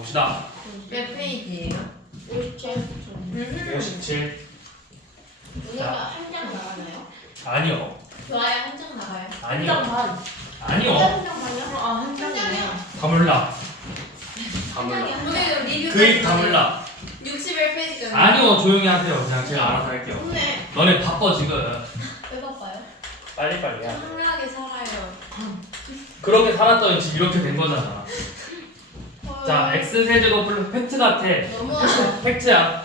봅시다. 몇 페이지예요? 57. 57. 오늘가 한 장 나가나요? 아니요. 좋아요, 한 장 나가요. 아니요. 한 장 반. 아니요. 한 장 반이요? 한 한 장이요. 장이요? 다 몰라. 다 한 몰라. 장이요? 오늘 리뷰. 그입 다 몰라. 61페이지까지. 아니요. 조용히 하세요. 그냥 제가 알아서 할게요. 없네. 너네 바빠 지금. 왜 바빠요? 빨리빨리 해야 돼. 현명하게 살아요. 그렇게 살았더니 지금 이렇게 된 거잖아. 자, x 세제곱 플러스 팩트 같아. 너무하다. 팩트야.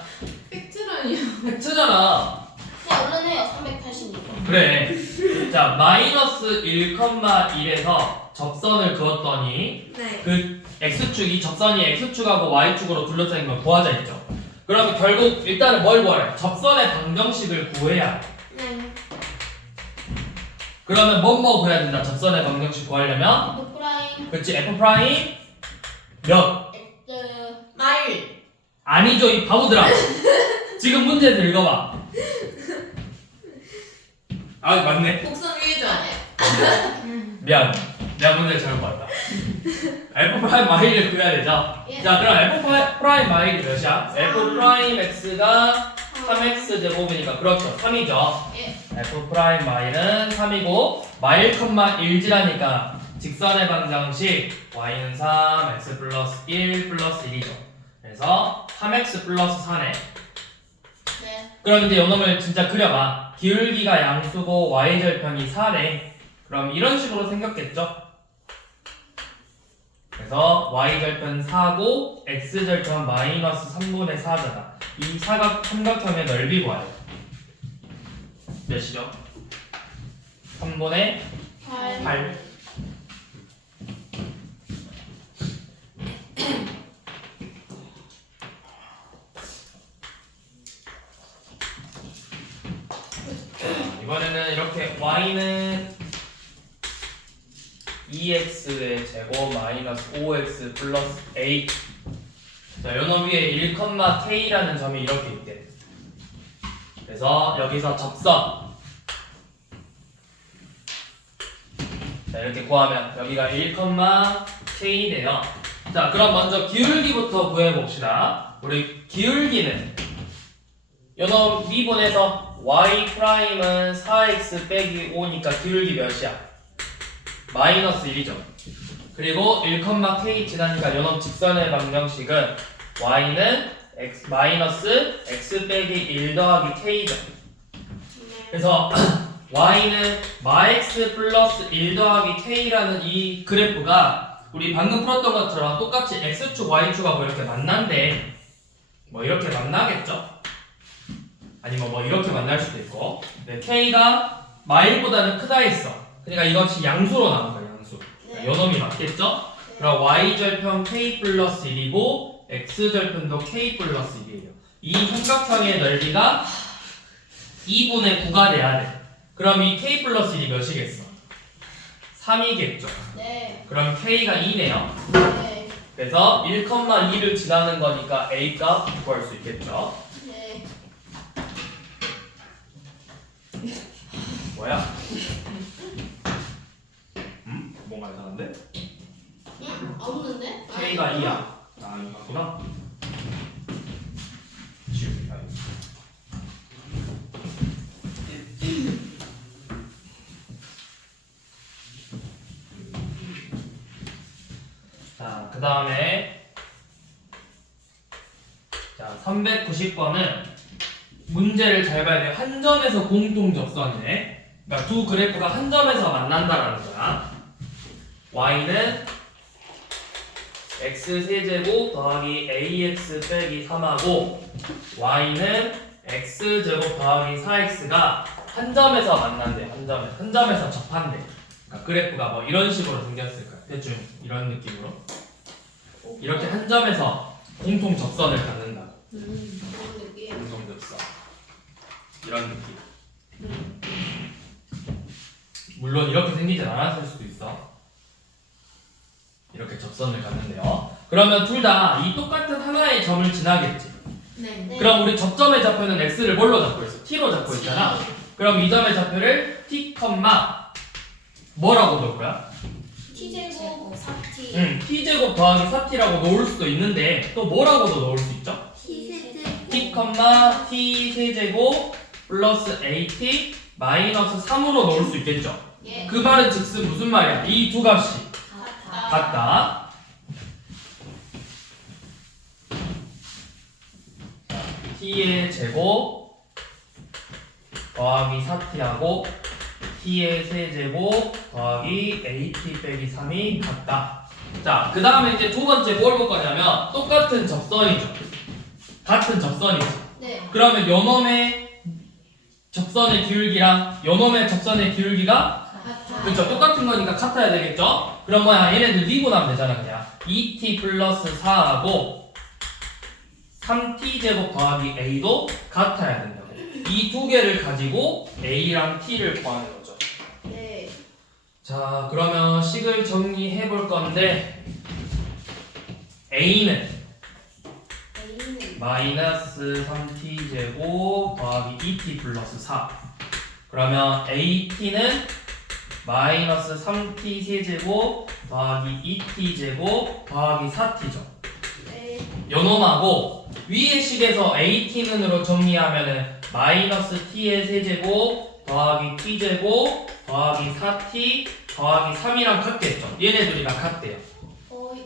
팩트라니요. 팩트잖아. 그냥 얼른 해요, 380이니까. 그래. 자, 마이너스 1,1에서 접선을 그었더니 네. 그 x축, 이 접선이 x축하고 y축으로 둘러싸인 걸 구하자 했죠. 그러면 결국 일단은 뭘 구하래? 접선의 방정식을 구해야 돼. 네. 그러면 뭐 구해야 된다. 접선의 방정식 구하려면 F 프라임, 그치 f 프라임 몇? X, 마일. 아니죠 이 바보들아. 지금 문제들 읽어봐. 아 맞네. 곡선 위에죠. 미안. 내가 문제 잘못 봤다. f 프라임 마일을 구해야 되죠. 예. 자 그럼 f 프라임 마일이 몇이야? f 프라임 x가 3x 제곱이니까 그렇죠. 3이죠. 예. f 프라임 마일은 3이고 마일, 1지라니까 직선의 방정식 y는 3, x 플러스 1 플러스 1이죠. 그래서 3x 플러스 4네. 네. 그럼 이제 요놈을 진짜 그려봐. 기울기가 양수고 y절편이 4네. 그럼 이런 식으로 생겼겠죠? 그래서 y절편 4고 x절편 마이너스 3분의 4잖아. 이 삼각형의 넓이 구하래. 몇이죠? 3분의 8. 이번에는 이렇게 y는 2x의 제곱 마이너스 5x 플러스 a. 자, 요놈 위에 1,k라는 점이 이렇게 있대. 그래서 여기서 접선. 자, 이렇게 구하면 여기가 1,k래요. 자, 그럼 먼저 기울기부터 구해봅시다. 우리 기울기는 요놈 미분에서 y 프라임은 4x 빼기 5니까 기울기 몇이야? 마이너스 1이죠. 그리고 1,k 지나니까 요놈 직선의 방정식은 y는 x 마이너스 x 빼기 1 더하기 k죠. 그래서 y는 마x 플러스 1 더하기 k라는 이 그래프가 우리 방금 풀었던 것처럼 똑같이 x축, y축하고 이렇게 만난대. 뭐 이렇게 만나겠죠? 아니면 뭐 이렇게 만날 수도 있고. 네, k가 마일보다는 크다 했어. 그러니까 이것이 양수로 나온 거야, 양수. 네. 요놈이 맞겠죠? 그럼 y절편 k 플러스 1이고 x절편도 k 플러스 1이에요. 이 삼각형의 넓이가 2분의 9가 돼야 돼. 그럼 이 k 플러스 1이 몇이겠어? 3이겠죠. 네. 그럼 k가 2네요. 네. 그래서 1,2를 지나는 거니까 a 값 구할 수 있겠죠. 네. 뭐야? 뭔가 이상한데? 응? 없는데? k가 2야. 아, 이거 맞구나. 지우개가. 자, 그 다음에 자, 390번은 문제를 잘 봐야 돼요. 한 점에서 공통 접선이네. 그러니까 두 그래프가 한 점에서 만난다라는 거야. y는 x 세제곱 더하기 ax 빼기 3하고 y는 x 제곱 더하기 4x가 한 점에서 만난대. 한 점에서 접한대. 그러니까 그래프가 뭐 이런 식으로 생겼을 거야. 대충 이런 느낌으로. 이렇게 한 점에서 공통 접선을 갖는다. 그런 느낌. 공통 접선. 이런 느낌. 물론 이렇게 생기진 않았을 수도 있어. 이렇게 접선을 갖는데요. 그러면 둘 다 이 똑같은 하나의 점을 지나겠지. 네. 네. 그럼 우리 접점의 좌표는 x를 뭘로 잡고 있어? t로 잡고 있잖아. 그럼 이 점의 좌표를 t, 뭐라고 볼 거야? T t제곱 4t. t제곱 더하기 4t라고 놓을 수도 있는데 또 뭐라고도 놓을 수 있죠? t, t 세제곱 플러스 at 마이너스 3으로 놓을 수 있겠죠? 예. 그 말은 즉슨 무슨 말이야? 이 두 값이 같다. t의 제곱 더하기 4t하고 t의 세제곱 더하기 at 빼기 3이 같다. 자, 그 다음에 이제 두 번째 뭘 볼 거냐면 똑같은 접선이죠. 같은 접선이죠. 네. 그러면 요놈의 접선의 기울기랑 요놈의 접선의 기울기가 같아. 그렇죠. 똑같은 거니까 같아야 되겠죠? 그럼 뭐야? 얘네들 미분하면 되잖아, 그냥. 2t 플러스 4하고 3t 제곱 더하기 a도 같아야 된다고. 이 두 개를 가지고 a랑 t를 구하는 거죠. 네. 자, 그러면 식을 정리해 볼 건데 a는 A는 마이너스 3t 제곱 더하기 2t 플러스 4. 그러면 at는 마이너스 3t 세제곱 더하기 2t 제곱 더하기 4t죠. 네. 요놈하고 위의 식에서 at는으로 정리하면은 마이너스 t의 세제곱 더하기 t 제곱 더하기 4t 더하기 3이랑 같겠죠. 얘네들이랑 같대요.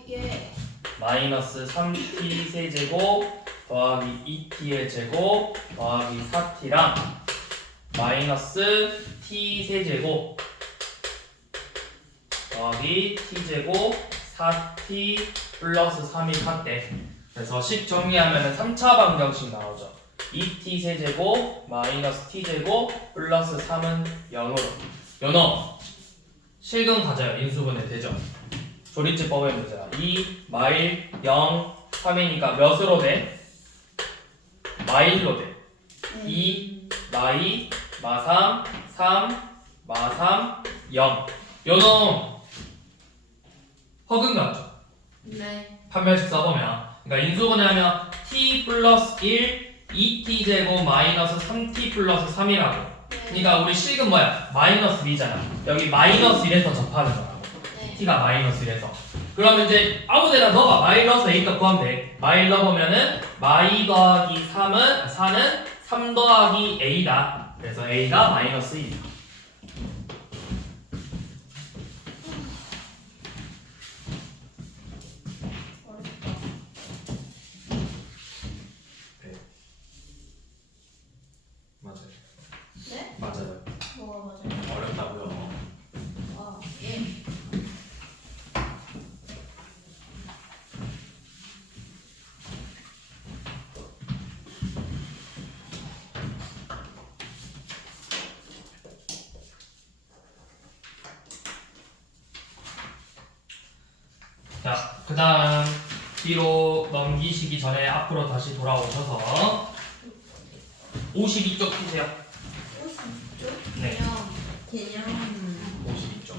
예. 마이너스 3t 세제곱 더하기 2t의 제곱 더하기 4t랑 마이너스 t 세제곱 더하기 t제곱 4t 플러스 3이 같대. 그래서 식 정리하면 3차 방정식 나오죠. 2t 세제곱 마이너스 t제곱 플러스 3은 0으로 요놈 실근 가져요. 인수분해 되죠. 조리제법의 문제야. 2 마일 0 3이니까 몇으로 돼? 마일로 돼. 2 마이 마3 3 마3 0 요놈 허근 같죠? 네. 판별식 써보면 그러니까 인수분해하면 t 플러스 1 2t 제곱 마이너스 3t 플러스 3이라고. 그러니까 우리 식은 뭐야? 마이너스 2잖아. 여기 마이너스 1에서 접하는 거라고. 네. t가 마이너스 1에서. 그러면 이제 아무데나 넣어봐. 마이너스 a값 구하면 돼. 마일 넣어보면은 마이 더하기 4는 3 더하기 a다. 그래서 a가 마이너스 1이다. 어렵다. 맞아요. 네? 맞아요. 뭐가 맞아요? 어렵다고요. 아, 예. 자, 그 다음 뒤로 넘기시기 전에 앞으로 다시 돌아오셔서 52쪽 피세요. 50쪽? 네. 개념. 52쪽.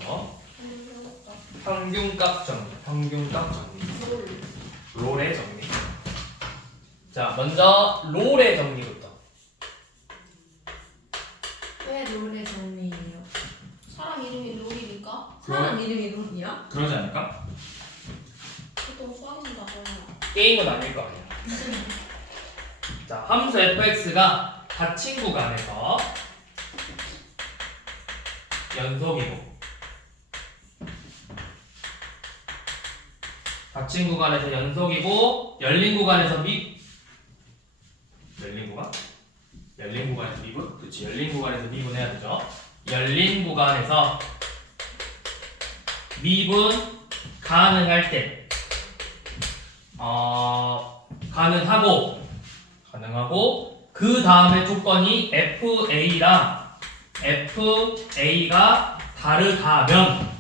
힘들었다. 평균값 정리. 평균값 정리. 롤의 정리. 자, 먼저 롤의 정리부터. 왜 롤의 정리예요? 사람 이름이 롤이니까? 사람 이름이 롤이야? 그러지 않을까? 보통 수학에서 나잖아요. 게임은 아닐 거 아니야. 자, 함수 fx가 닫힌 구간에서 연속이고 닫힌 구간에서 연속이고 열린 구간에서 열린 구간? 열린 구간에서 미분? 그렇지. 열린 구간에서 미분해야 되죠. 열린 구간에서 미분 가능할 때 가능하고 그 다음에 조건이 FA랑 FA가 다르다면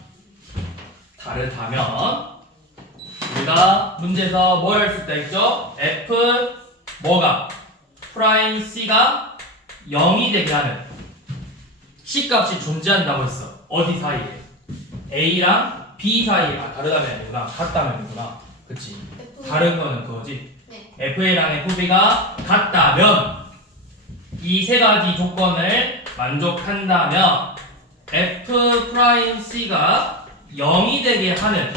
우리가 문제에서 뭘 할 수가 있죠? F 뭐가 프라임 C가 0이 되게 하는 C 값이 존재한다고 했어. 어디 사이에? A랑 B 사이에. 다르다면 아니구나. 같다면이구나. 그치? 다른 거는 그거지. 네. FA랑 FB가 같다면 이 세 가지 조건을 만족한다면 F 프라임 C가 0이 되게 하는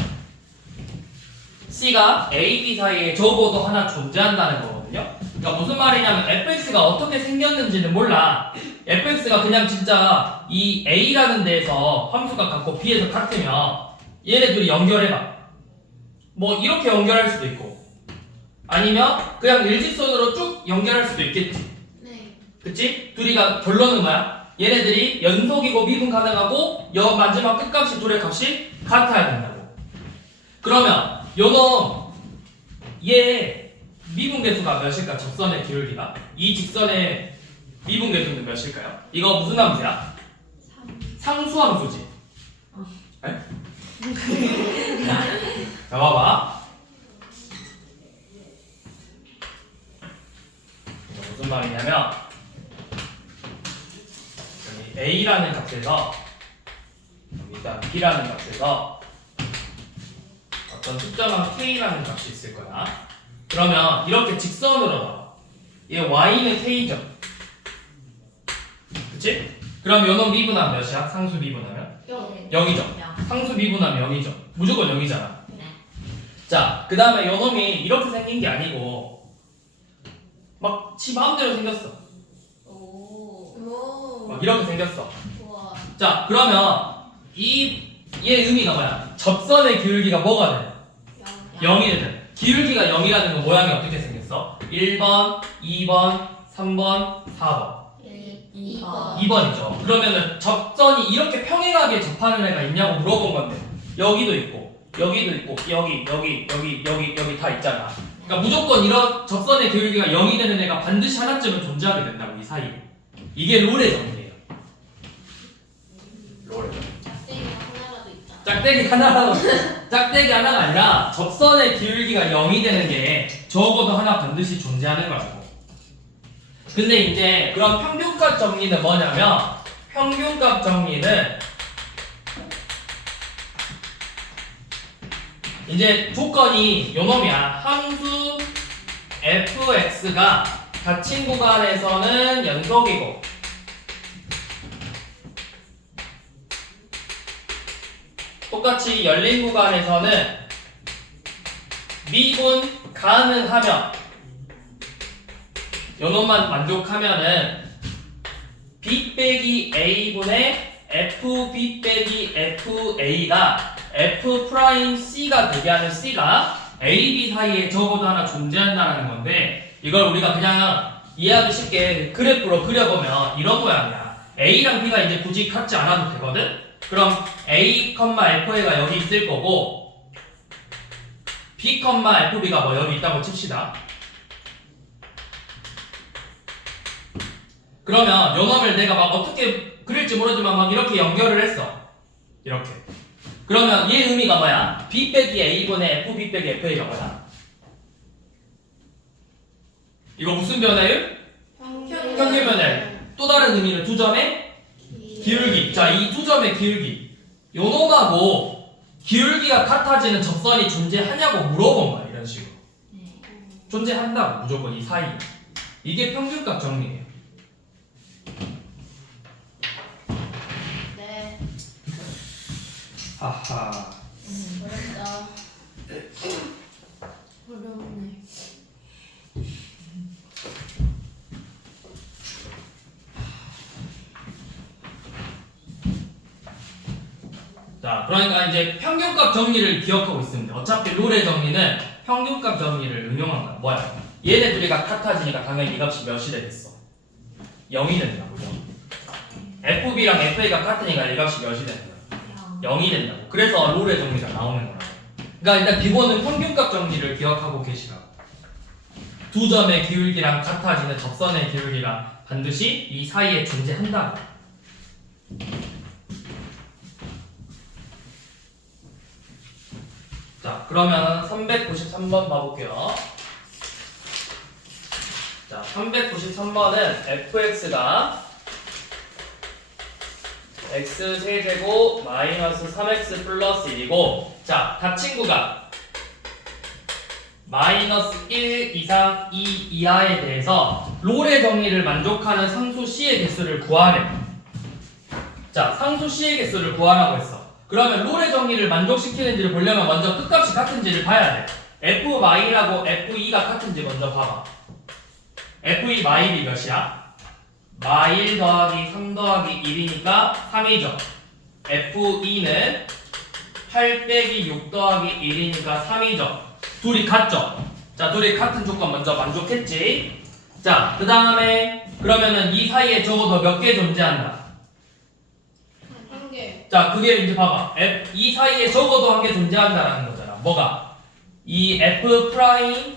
C가 A, B 사이에 적어도 하나 존재한다는 거거든요. 그러니까 무슨 말이냐면 fx가 어떻게 생겼는지는 몰라. fx가 그냥 진짜 이 A라는 데에서 함수가 같고 B에서 같으면 얘네 둘이 연결해봐. 뭐 이렇게 연결할 수도 있고 아니면 그냥 일직선으로 쭉 연결할 수도 있겠지. 네. 그치? 둘이가 결론은 뭐야? 얘네들이 연속이고 미분 가능하고 마지막 끝값이 둘의 값이 같아야 된다고. 그러면 요놈 얘 미분 계수가 몇일까? 접선의 기울기가 이 직선의 미분 계수는 몇일까요? 이거 무슨 함수야? 상수함수지. 에? 자 봐봐. 이거 무슨 말이냐면 여기 A라는 값에서 여기다 B라는 값에서 어떤 특정한 K라는 값이 있을 거야. 그러면 이렇게 직선으로 나와. 얘 Y는 K죠. 그치? 그럼 요놈 미분하면 몇이야? 상수 미분하면? 0이죠. 상수 미분하면 0이죠. 무조건 0이잖아. 네. 자, 그 다음에 요놈이 이렇게 생긴 게 아니고 막 지 마음대로 생겼어. 오. 막 이렇게 생겼어. 우와. 자, 그러면 얘 의미가 뭐야? 접선의 기울기가 뭐가 돼? 0이 되든 기울기가 0이라는 건 모양이 어떻게 생겼어? 1번, 2번, 3번, 4번 2번. 2번이죠. 그러면은 접선이 이렇게 평행하게 접하는 애가 있냐고 물어본 건데 여기도 있고 여기도 있고 여기 다 있잖아. 그러니까 무조건 이런 접선의 기울기가 0이 되는 애가 반드시 하나쯤은 존재하게 된다고. 이 사이에. 이게 롤의 정리예요. 롤의 정리. 짝대기가 하나라도 있다. 짝대기 하나가 아니라 접선의 기울기가 0이 되는 게 적어도 하나 반드시 존재하는 거라고. 근데 이제 그런 평균값 정리는 뭐냐면 평균값 정리는 이제 조건이 요놈이야. 함수 fx가 닫힌 구간에서는 연속이고 똑같이 열린 구간에서는 미분 가능하면 요놈만 만족하면은 b 빼기 a분의 f b 빼기 fa가 f 프라임 c가 되게 하는 c가 a, b 사이에 적어도 하나 존재한다는 건데 이걸 우리가 그냥 이해하기 쉽게 그래프로 그려보면 이런 모양이야. a랑 b가 이제 굳이 같지 않아도 되거든? 그럼 a, f가 여기 있을 거고 b, fb가 뭐 여기 있다고 칩시다. 그러면 요놈을 내가 막 어떻게 그릴지 모르지만 막 이렇게 연결을 했어. 이렇게. 그러면 얘 의미가 뭐야? b 빼기 a분의 f b 빼기 fa가 뭐야? 이거 무슨 변화율? 평균 변화율. 또 다른 의미는 두 점의 기울기. 자, 이 두 점의 기울기. 요놈하고 기울기가 같아지는 접선이 존재하냐고 물어본 거야. 이런 식으로. 존재한다고 무조건 이 사이에. 이게 평균값 정리예요. 네. 하하. 어렵다. 어려웠네. 자, 그러니까 이제 평균값 정리를 기억하고 있으면 돼. 어차피 룰의 정리는 평균값 정리를 응용한 거야. 뭐야? 얘네 둘이가 같아지니까 당연히 이 값이 몇이 되겠어? 0이 된다고. FB랑 FA가 같으니까 이 값이 몇이 되는 거야? 0이 된다고. 그래서 룰의 정리가 나오는 거라고. 그러니까 일단 기본은 평균값 정리를 기억하고 계시라고. 두 점의 기울기랑 같아지는 접선의 기울기가 반드시 이 사이에 존재한다고. 자, 그러면 393번 봐볼게요. 자, 393번은 fx가 x 세제곱 마이너스 3x 플러스 1이고, 자, 닫힌 구간 마이너스 1 이상 2 이하에 대해서 롤의 정리를 만족하는 상수 c의 개수를 구하래. 자, 상수 c의 개수를 구하라고 했어. 그러면 롤의 정리를 만족시키는지를 보려면 먼저 끝값이 같은지를 봐야 돼. F-라고 F2가 같은지 먼저 봐봐. F2 마일이 몇이야? 마일 더하기 3 더하기 1이니까 3이죠. F2는 8 빼기 6 더하기 1이니까 3이죠. 둘이 같죠? 자, 둘이 같은 조건 먼저 만족했지? 자, 그 다음에 그러면은 이 사이에 적어도 몇 개 존재한다? 한 개. 자, 그게 이제 봐봐. 이 사이에 적어도 한 개 존재한다라는 거잖아. 뭐가? 이 F 프라임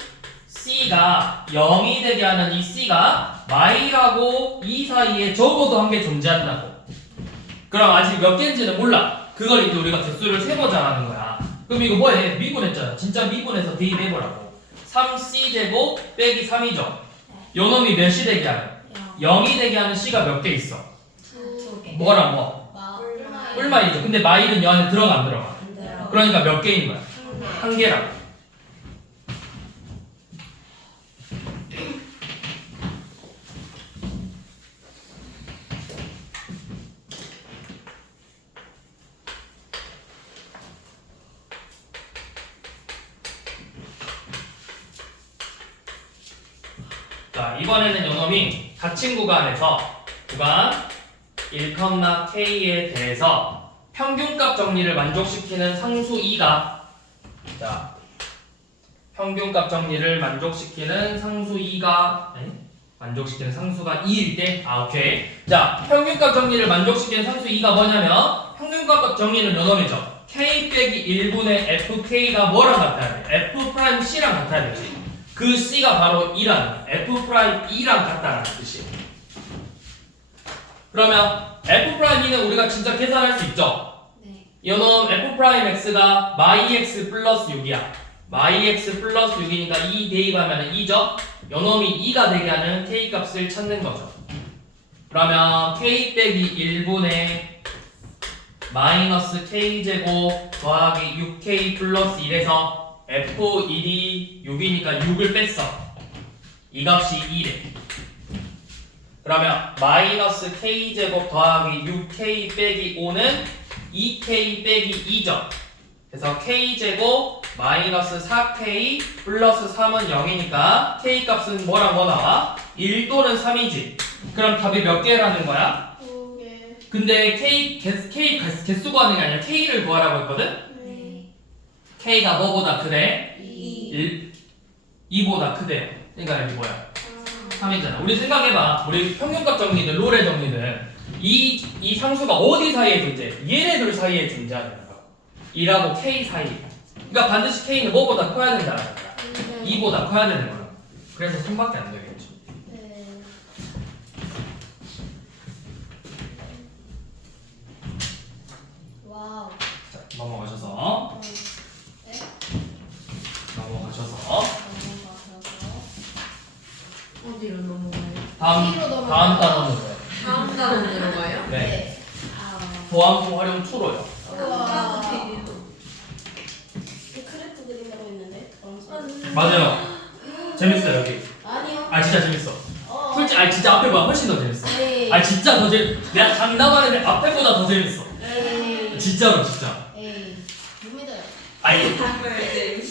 C가 0이 되게 하는 이 C가 마이라고 이 사이에 적어도 한 개 존재한다고. 그럼 아직 몇 개인지는 몰라. 그걸 이제 우리가 개수를 세보자라는 거야. 그럼 이거 뭐해? 미분했잖아. 진짜 미분해서 대입해보라고. 3C 제곱 빼기 3이죠. 요 놈이 몇이 되게 하냐? 0이 되게 하는 C가 몇 개 있어? 두 개. 뭐랑 뭐? 뿔마일. 뿔마이죠. 근데 마일은 요 안에 들어가 안 들어가? 안 돼요. 그러니까 몇 개인 거야? 한 개. 한 개라고. 자, 이번에는 요놈이 닫힌 구간에서 구간 1,k에 대해서 평균값 정리를 만족시키는 상수 2가 자, 평균값 정리를 만족시키는 상수 2가 만족시키는 상수가 2일 때 오케이. 자, 평균값 정리를 만족시키는 상수 2가 뭐냐면 평균값 정리는 요놈이죠. k 빼기 1분의 fk가 뭐랑 같아야 돼? f 프라임 c랑 같아야 되지. 그 C가 바로 2라는 F 프라임 2랑 같다는 뜻이에요. 그러면 F 프라임 2는 우리가 진짜 계산할 수 있죠? 네. 이놈 F 프라임 X가 마이 X 플러스 6이야. 마이 X 플러스 6이니까 2 대입하면 2죠? 이놈이 2가 되게 하는 K 값을 찾는 거죠. 그러면 K 빼기 1분의 마이너스 K 제곱 더하기 6K 플러스 1에서 F1이 6이니까 6을 뺐어. 이 값이 2래. 그러면 마이너스 K제곱 더하기 6K 빼기 5는 2K 빼기 2죠. 그래서 K제곱 마이너스 4K 플러스 3은 0이니까 K 값은 뭐랑 뭐 나와? 1 또는 3이지. 그럼 답이 몇 개라는 거야? 두 개. 근데 K 개수 구하는 게 아니라 K를 구하라고 했거든? 네. K가 뭐보다 크대? 2. 2보다 크대요. 그러니까 여기 뭐야? 3이잖아. 우리 생각해봐. 우리 평균값 정리든 롤의 정리든 이 상수가 어디 사이에 존재해? 얘네들 사이에 존재하는 거야. 2하고 K 사이. 그러니까 반드시 K는 뭐보다 커야 된다는 거야. 2보다 커야 되는 거야. 그래서 3밖에 안 되겠지. 네. 와우. 자, 넘어가셔서 네. 넘어가셔서 넘어가셔서. 어디로 넘어가요? 다음 K로 넘어가요. 다음 단원으로요. 다음 단원 들어가요? 네. 아. 보안품 활용 2로요. 우와. 아, 이 크래프 그린다고 했는데. 검수. 맞아요. 재밌어 여기. 아니요. 아 진짜 재밌어. 어. 솔직히 아 진짜 앞에 봐 훨씬 더 재밌어. 에이. 아 진짜 더 재밌. 내가 장담하는데 앞에보다 더 재밌어. 에이. 진짜로 진짜. 에이. 못 믿어요. 아니 이제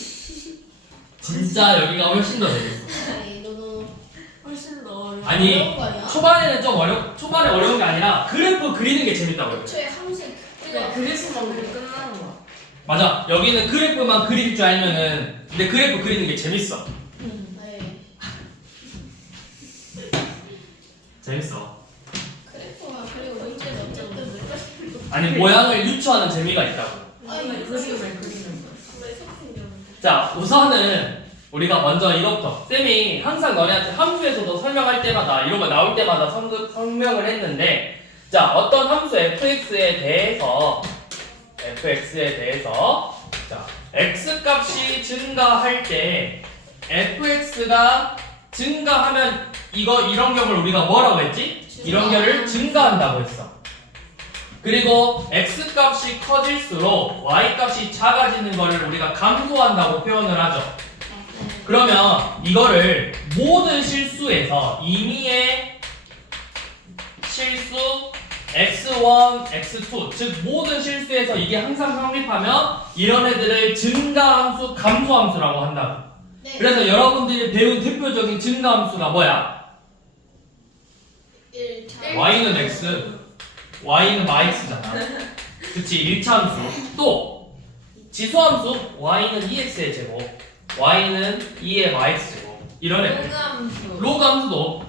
진짜 여기가 훨씬 더 재밌어. 에이. 너무 훨씬 더 어려워. 아니 어려운 거 아니야? 초반에는 좀 초반에 어려운 게 아니라 그래프 그리는 게 재밌다고. 애초에 함수 그냥 그래서만 그리 끝나는 거야. 맞아. 여기는 그래프만 그릴 줄 알면은 근데 그래프 그리는 게 재밌어. 에이. 재밌어. 크래프만 그리고 문제는 어쨌든 몇 아니 모양을 유추하는 재미가 있다고. 아니, 그림을 그리는 거야. 왜 속생겼는데? 자 우선은 우리가 먼저 이것부터 쌤이 항상 너네한테 함수에서도 설명할 때마다 이런 거 나올 때마다 설명을 했는데 자 어떤 함수 fx에 대해서 자 x 값이 증가할 때 fx가 증가하면 이런 경우를 우리가 뭐라고 했지? 이런 경우를 증가한다고 했어. 그리고 x 값이 커질수록 y 값이 작아지는 것을 우리가 감소한다고 표현을 하죠. 그러면 이거를 모든 실수에서 임의의 실수 x1, x2 즉 모든 실수에서 이게 항상 성립하면 이런 애들을 증가함수, 감소함수라고 한다고. 네. 그래서 여러분들이 배운 대표적인 증가함수가 뭐야? 1 y는 x, y는 max잖아. 그치, 1차 함수. 또 지수함수 y는 2x의 제곱, y는 2의 max 제곱. 이런 애들. 공감수. 로그 함수도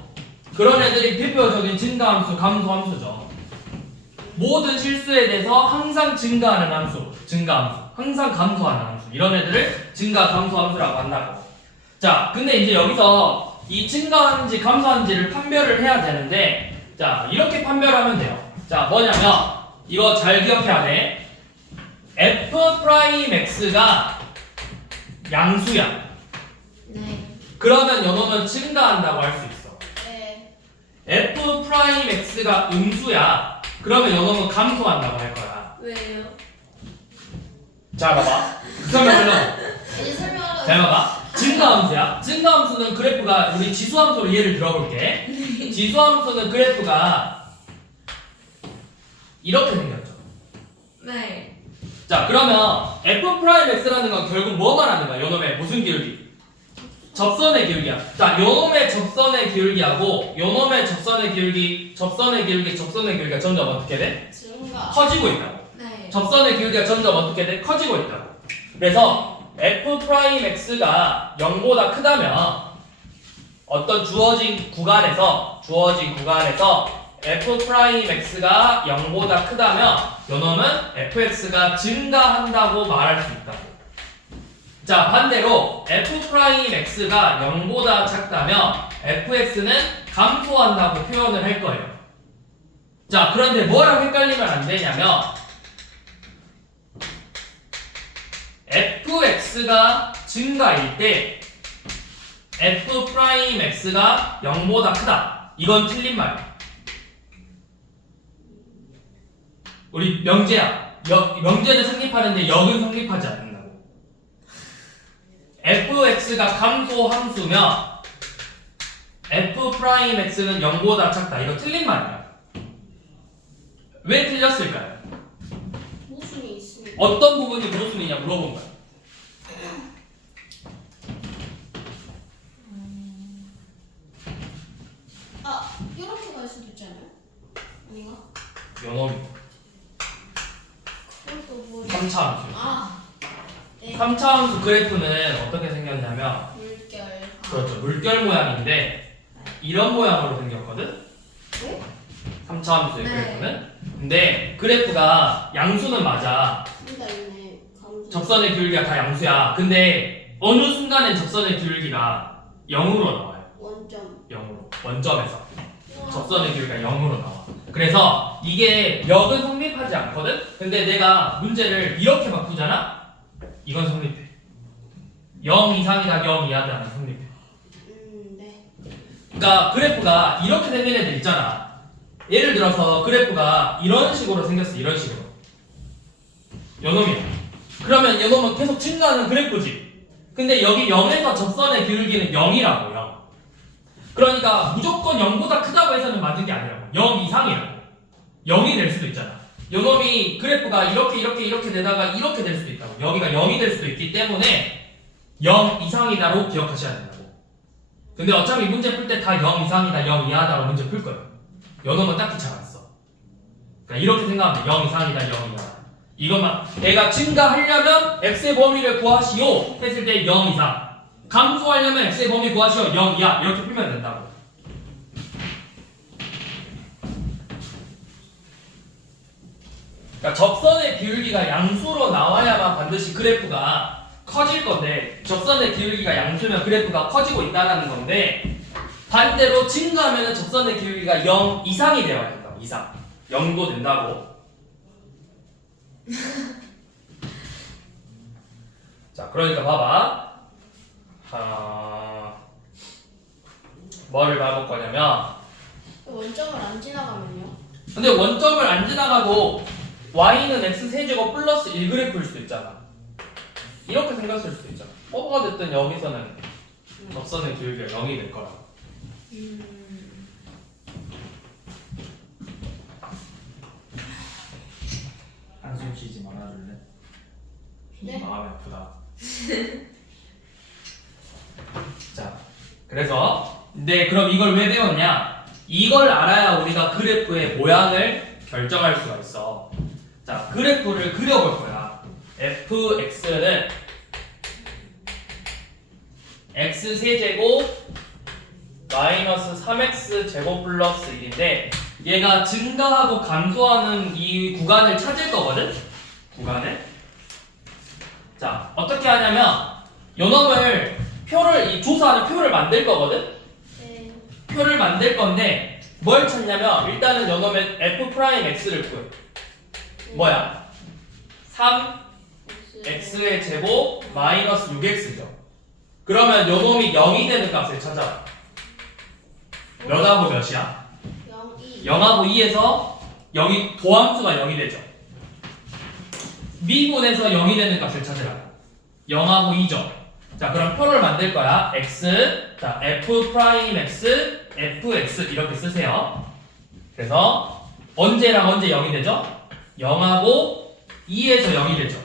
그런 애들이 대표적인 증가함수, 감소함수죠. 모든 실수에 대해서 항상 증가하는 함수, 증가함수, 항상 감소하는 함수, 이런 애들을 증가, 감소함수라고 한다고. 자, 근데 이제 여기서 이 증가하는지 감소하는지를 판별을 해야 되는데, 자, 이렇게 판별하면 돼요. 자, 뭐냐면 이거 잘 기억해야 돼. f'x가 양수야. 네. 그러면 요놈은 증가한다고 할 수 있어. 네. f'x가 음수야. 그러면 요놈은 감소한다고 할 거야. 왜요? 자, 봐봐. 설명을 이제 설명하러. 잘 봐봐. 증가함수야. 증가함수는 그래프가, 우리 지수함수로 예를 들어볼게. 지수함수는 그래프가 이렇게 생겼죠. 네. 자, 그러면 f'x라는 건 결국 뭐 말하는 거야? 요놈의 무슨 기울기? 접선의 기울기야. 자, 요놈의 접선의 기울기하고 요놈의 접선의 기울기, 접선의 기울기가 점점 어떻게 돼? 증가. 커지고 있다고. 네. 접선의 기울기가 점점 어떻게 돼? 커지고 있다고. 그래서 f'x가 0보다 크다면 어떤 주어진 구간에서 f'x가 0보다 크다면 요놈은 fx가 증가한다고 말할 수 있다고. 자, 반대로 f'x가 0보다 작다면 fx는 감소한다고 표현을 할 거예요. 자, 그런데 뭐랑 헷갈리면 안 되냐면 fx가 증가일 때 f'x가 0보다 크다. 이건 틀린 말이야. 우리 명제야. 명제는 성립하는데 역은 성립하지 않는다고. fx가 감소함수면 f'x는 0보다 작다. 이거 틀린 말이야. 왜 틀렸을까요? 모순이 있습니다. 어떤 부분이 모순이냐 물어본 거야. 아, 이렇게 갈 수도 있잖아요. 아닌가? 요놈이 그것도 뭐. 3차 함수. 아. 네. 3차 함수 그래프는 어떻게 생겼냐면 물결. 아. 그렇죠. 물결 모양인데 이런 모양으로 생겼거든. 네? 3차 함수의 네. 그래프는. 근데 그래프가 양수는 맞아. 둘다 있네. 감소. 접선의 기울기가 다 양수야. 근데 어느 순간엔 접선의 기울기가 0으로 나와요. 원점. 0으로. 원점에서. 우와. 접선의 기울기가 0으로 나와. 그래서 이게 역은 성립하지 않거든? 근데 내가 문제를 이렇게 바꾸잖아? 이건 성립해. 0 이상이다, 0 이하다는 성립해. 네. 그러니까 그래프가 이렇게 생긴 애들 있잖아. 예를 들어서 그래프가 이런 식으로 생겼어. 이런 식으로. 요놈이야. 그러면 요놈은 계속 증가하는 그래프지. 근데 여기 0에서 접선의 기울기는 0이라고. 0. 그러니까 무조건 0보다 크다고 해서는 맞는 게 아니라고. 0 이상이라고. 0이 될 수도 있잖아. 요놈이 그래프가 이렇게 되다가 이렇게 될 수도 있다고. 여기가 0이 될 수도 있기 때문에 0 이상이다로 기억하셔야 된다고. 근데 어차피 문제 풀 때 다 0 이상이다, 0 이하다로 문제 풀 거예요. 요놈은 딱히 잘 안 써. 그러니까 이렇게 생각하면 돼. 0 이상이다, 0 이하. 이것만 애가 증가하려면 x의 범위를 구하시오 했을 때 0 이상. 감소하려면 x의 범위 구하시오 0 이하. 이렇게 풀면 된다고. 그러니까 접선의 기울기가 양수로 나와야만 반드시 그래프가 커질 건데 접선의 기울기가 양수면 그래프가 커지고 있다는 건데 반대로 증가하면 접선의 기울기가 0 이상이 되어야 된다고. 이상. 0도 된다고. 자, 그러니까 봐봐. 뭐를 봐볼 거냐면 원점을 안 지나가면요? 근데 원점을 안 지나가도 y는 x 세제곱 플러스 1 그래프일 수도 있잖아. 이렇게 생겼을 수도 있잖아. 뭐가 됐든 여기서는 접선의 기울기가 0이 될 거라고. 치지 말아줄래? 네. 마음이 아프다. 자, 그래서 근데 그럼 이걸 왜 배웠냐? 이걸 알아야 우리가 그래프의 모양을 결정할 수가 있어. 자, 그래프를 그려볼 거야. fx는 x 세제곱 마이너스 3x 제곱 플러스 1인데 얘가 증가하고 감소하는 이 구간을 찾을 거거든? 구간을. 자, 어떻게 하냐면 요놈을 이 조사하는 표를 만들 거거든? 네. 표를 만들 건데 뭘 찾냐면 일단은 요놈의 f'x를 구해. 뭐야? 3x의 제곱 마이너스 6x죠. 그러면 요놈이 0이 되는 값을 찾아. 몇하고 몇이야? 0, 2. 0하고 2에서 0이 도함수가 0이 되죠. 미분에서 0이 되는 값을 찾으라. 0하고 2죠. 자, 그럼 표를 만들 거야. x, 자, f'x, fx 이렇게 쓰세요. 그래서 언제랑 언제 0이 되죠? 0하고 2에서 0이 되죠.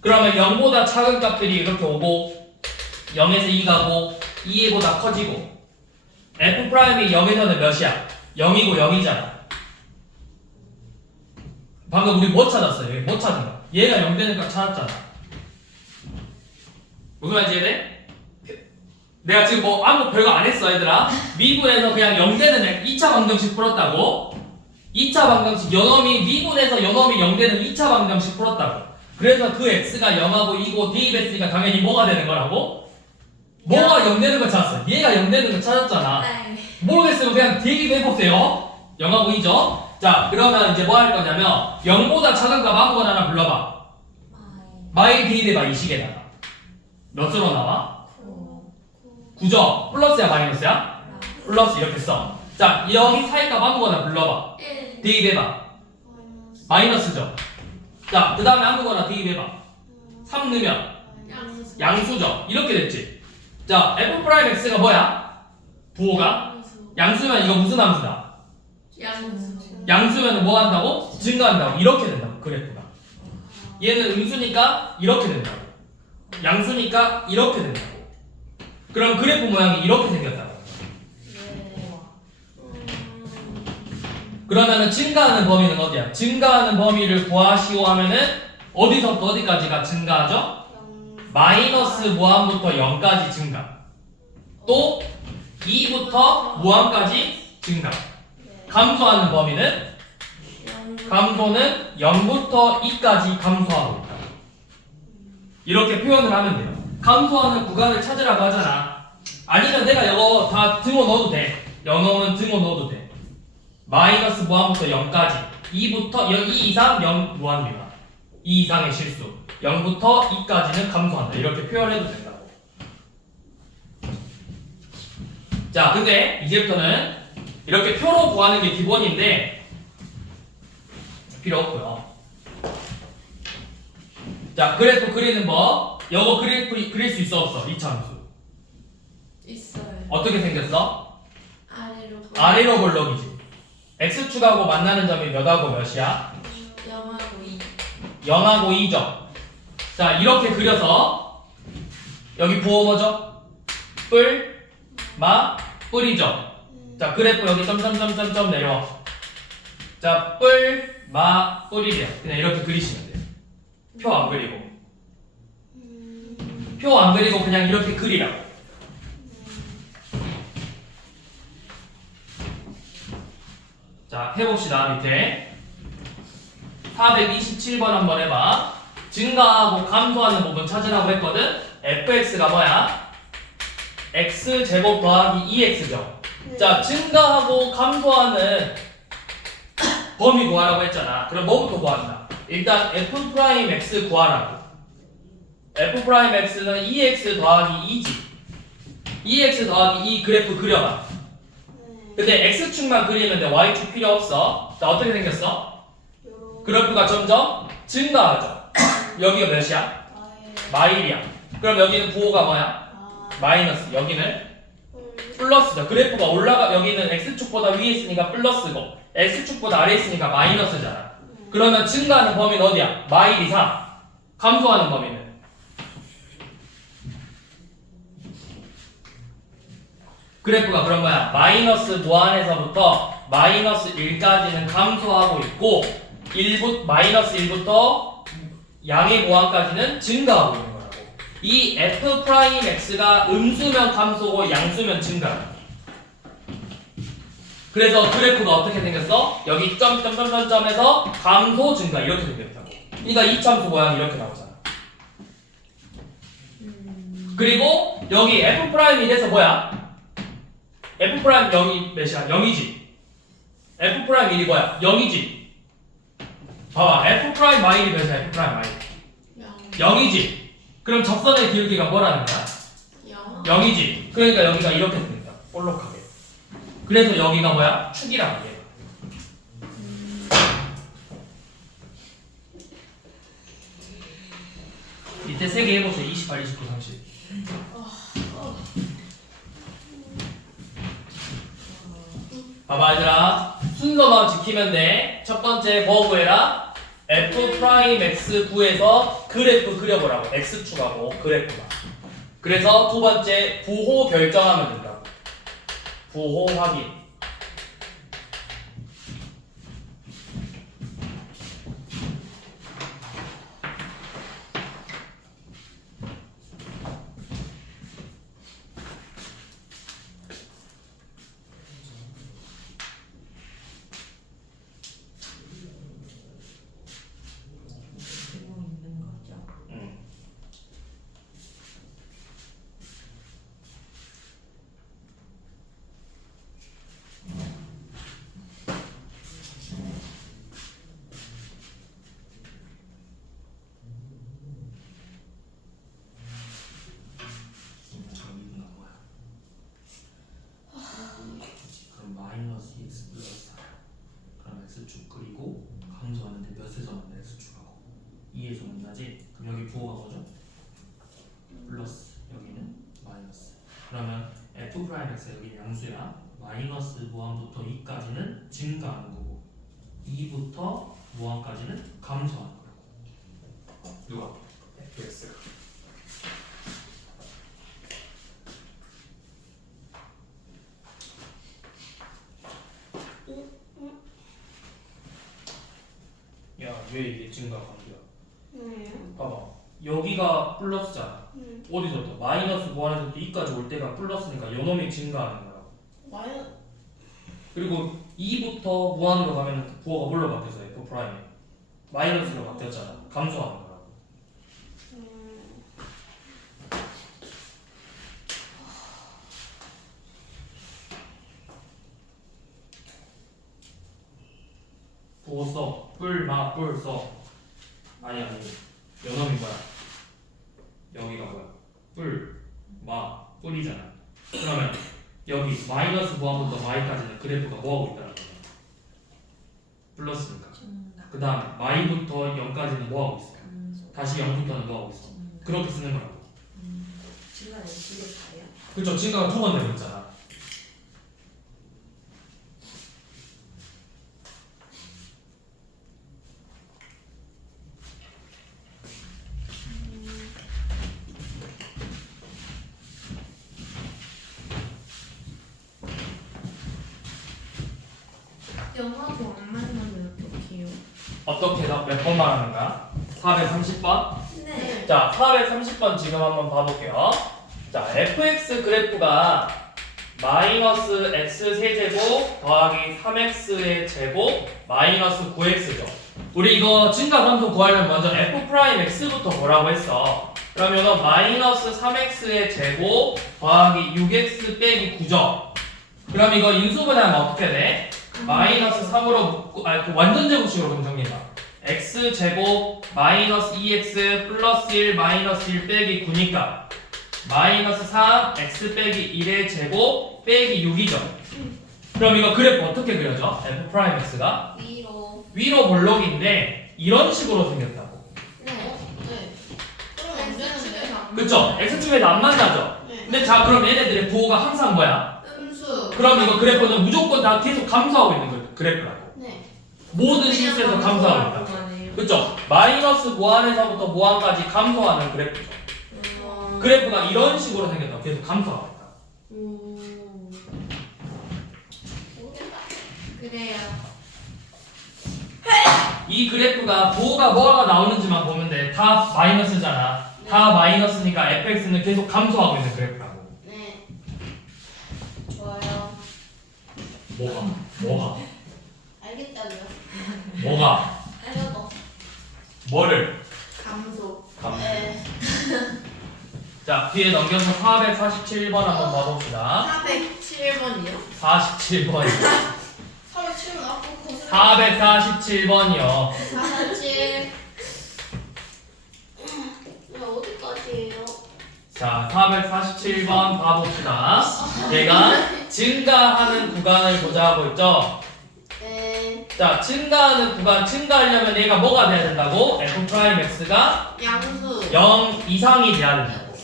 그러면 0보다 작은 값들이 이렇게 오고 0에서 2 가고 2보다 커지고 f'이 0에서는 몇이야? 0이고 0이잖아. 방금 우리 뭐 찾았어요? 여기 뭐 찾은 거야? 얘가 0 되는 값 찾았잖아. 무슨 말인지 이해돼? 내가 지금 뭐 아무 별거 안 했어 얘들아. 미분에서 그냥 0 되는 2차 방정식 풀었다고. 2차 방정식 요놈이 미분에서 요놈이 0 되는 2차 방정식 풀었다고. 그래서 그 x가 0하고 2고 대입했으니까 당연히 뭐가 되는 거라고? 뭐가 0 되는 거 찾았어. 얘가 0 되는 거 찾았잖아. 네. 모르겠으면 그냥 대입해보세요. 0하고 2죠. 자, 그러면 이제 뭐 할 거냐면 0보다 작은 값 아무거나 하나 불러봐. 마이 대입해봐. 이 식에다가 몇 수로 나와? 9죠. 플러스야 마이너스야? 플러스 이렇게 써. 자, 여기 사이 값 아무거나 불러봐. 1. 대입해봐. 마이너스죠. 자, 그 다음에 아무거나 대입해봐. 3 넣으면 양수죠. 이렇게 됐지. 자, f'x가 뭐야? 부호가? 양수면 이거 무슨 함수다? 양수. 양수면 뭐 한다고? 증가한다고. 이렇게 된다고. 그래프가. 얘는 음수니까 이렇게 된다고. 양수니까 이렇게 된다고. 그럼 그래프 모양이 이렇게 생겼다고. 그러면은 증가하는 범위는 어디야? 증가하는 범위를 구하시오 하면은 어디서부터 어디까지가 증가하죠? 마이너스 무한부터 0까지 증가. 또 2부터 무한까지 증가. 감소하는 범위는 감소는 0부터 2까지 감소하고 있다. 이렇게 표현을 하면 돼요. 감소하는 구간을 찾으라고 하잖아. 아니면 내가 이거 다 등호 넣어도 돼. 영어는 등호 넣어도 돼. 마이너스 무한부터 0까지 2부터 2 이상 0 무한 미만 2 이상의 실수 0부터 2까지는 감소한다. 이렇게 표현해도 된다고. 자, 근데 이제부터는 이렇게 표로 구하는 게 기본인데 필요 없고요. 자, 그래프 그리는 법. 요거 그래프 그릴 수 있어 없어? 이차함수 있어요. 어떻게 생겼어? 아래로. 아래로 볼록이지. x축하고 만나는 점이 몇하고 몇이야? 0하고 2. 0하고 2죠. 자, 이렇게 그려서 여기 부호 뭐죠? 뿔, 마, 뿔이죠. 자, 그래프 여기 점점점점점 내려와. 자, 뿔, 마, 뿔이래요. 그냥 이렇게 그리시면 돼요. 표 안 그리고. 표 안 그리고 그냥 이렇게 그리라고. 자, 해봅시다. 밑에 427번 한번 해봐. 증가하고 감소하는 부분 찾으라고 했거든. fx가 뭐야? x제곱 더하기 2x죠. 자, 증가하고 감소하는 범위 구하라고 했잖아. 그럼 뭐부터 구한다? 일단 f'x 구하라고. f'x는 2x 더하기 2지. 2x 더하기 2 그래프 그려봐. 근데 x축만 그리면 돼. y축 필요 없어. 자, 어떻게 생겼어? 그래프가 점점 증가하죠. 여기가 몇이야? 마일이야. 그럼 여기는 부호가 뭐야? 마이너스. 여기는 플러스죠. 그래프가 올라가. 여기는 x축보다 위에 있으니까 플러스고 x축보다 아래에 있으니까 마이너스잖아. 그러면 증가하는 범위는 어디야? 마일 이상. 감소하는 범위는 그래프가 그런 거야. 마이너스 무한에서부터 마이너스 1까지는 감소하고 있고 마이너스 1부터 양의 무한까지는 증가하고 있는 거라고. 이 f'x가 음수면 감소고 양수면 증가. 그래서 그래프가 어떻게 생겼어? 여기 점점점점점에서 감소 증가 이렇게 생겼다고. 그러니까 이참수 모양이 이렇게 나오잖아. 그리고 여기 f'이 돼서 뭐야? f' 0이 몇이야? 0이지. f' 1이 뭐야? 0이지. 봐봐. f' 마일이 몇이야? f' 마일. 0이지. 그럼 접선의 기울기가 뭐라는 거야? 0이지. 그러니까 여기가 이렇게 됩니다. 볼록하게. 그래서 여기가 뭐야? 축이란 말이야. 밑에 3개 해보세요. 28, 29, 30. 봐봐 얘들아. 순서만 지키면 돼. 첫 번째 뭐 구해라? f'x 구해서 그래프 그려보라고. x축하고 그래프만. 그래서 두 번째 부호 결정하면 된다고. 부호 확인. 감소하는데 몇에서 만나 x축하고 2에서 만나지? 그럼 여기 부호가 뭐죠? 플러스 여기는 마이너스. 그러면 f'x가 여기 양수야. 마이너스 무한부터 2까지는 증가하는 거고 2부터 무한까지는 감소하는 거라고. 누가? fx가. 야, 왜 이게 증가관계야? 봐봐. 여기가 플러스잖아. 어디서부터? 마이너스 무한에서부터 2까지 올 때가 플러스니까 요놈이 증가하는 거라고. 그리고 2부터 무한으로 가면 부호가 뭘로 바뀌었어? f 프라임이 마이너스로 바뀌었잖아. 감소하는 거라고. 부호 써. 뿔 써. 아니 요놈이 뭐야? 여기가 뭐야? 뿔이잖아. 그러면 여기 마이너스 무한부터 마이까지는 그래프가 뭐하고 있다는 거야? 플러스니까. 그 다음 마이부터 0까지는 뭐하고 있어? 다시 0부터는 뭐하고 있어? 그렇게 쓰는 거라고. 증가는 뒤로 가요? 그쵸. 증가가 두 번 되고 있잖아. 영어도 안 만나면 어떡해요? 어떻게 몇 번 말하는가? 430번? 네. 자, 430번 지금 한번 봐볼게요. 자, fx 그래프가 마이너스 x 세제곱 더하기 3x의 제곱 마이너스 9x죠. 우리 이거 증가 감소 구하려면 먼저 f'x부터 보라고 했어. 그러면 마이너스 3x의 제곱 더하기 6x 빼기 9죠. 그럼 이거 인수분해하면 어떻게 돼? 마이너스 3으로 완전 제곱식으로 그럼 정리해봐. x제곱 마이너스 2x 플러스 1 마이너스 1 빼기 9니까 마이너스 3 x 빼기 1의 제곱 빼기 6이죠. 그럼 이거 그래프 어떻게 그려져? f'x가 위로 볼록인데 이런 식으로 생겼다고. 그럼 안 되는데? 그쵸? x축에서 안 만나죠? 근데 자, 그럼 얘네들의 부호가 항상 뭐야? 음수. 그럼 이거 그래프는 무조건 다 계속 감소하고 있는 거예요. 그래프라고. 모든 실수에서 감소하고 있다. 그쵸? 마이너스 무한에서부터 무한까지 감소하는 그래프죠. 그래프가 이런 식으로 생겼다. 계속 감소하고 있다. 모르겠다. 그래요. 이 그래프가 뭐가 나오는지만 보면 돼. 다 마이너스잖아. 다 마이너스니까 fx는 계속 감소하고 있는 그래프라고. 네. 좋아요. 뭐가? 알겠다고요. 뭐가? 알려도. 뭐를? 감소. 네. 자, 뒤에 넘겨서 447번 한번 봐봅시다. 407번이요? 47번이요. 407은 앞으로 거슬러. 447번이요. 447. 어디까지예요? 자, 447번 봐봅시다. 얘가 증가하는 구간을 보자고 했죠? 네. 자, 증가하는 구간, 증가하려면 얘가 뭐가 돼야 된다고? f'x가 양수. 0 이상이 돼야 된다고.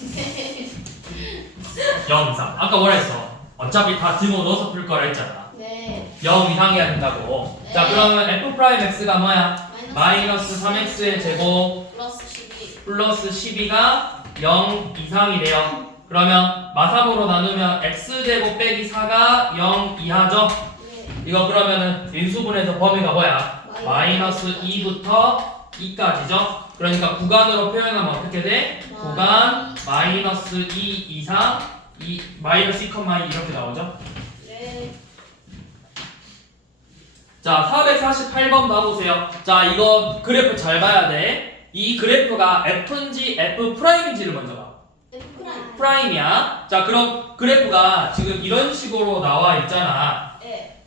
0 이상. 아까 뭐라 했어? 어차피 다 등호 넣어서 풀 거라 했잖아. 네. 0 이상이어야 된다고. 네. 자, 그러면 f'x가 뭐야? 마이너스 3x의 제곱 플러스 12. 플러스 12가 0 이상이 돼요. 그러면 마삼으로 나누면 x제곱 빼기 4가 0 이하죠? 네. 이거 그러면은 인수분해서 범위가 뭐야? 마이너스 2부터 2까지죠? 그러니까 구간으로 표현하면 어떻게 돼? 구간 마이너스 2 이상 마이너스 2,2 이렇게 나오죠? 네. 자, 448번 봐보세요. 자, 이거 그래프 잘 봐야 돼. 이 그래프가 f인지 f'인지를 먼저 봐. F'. 프라임이야. 자, 그럼 그래프가 지금 이런 식으로 나와 있잖아. 네.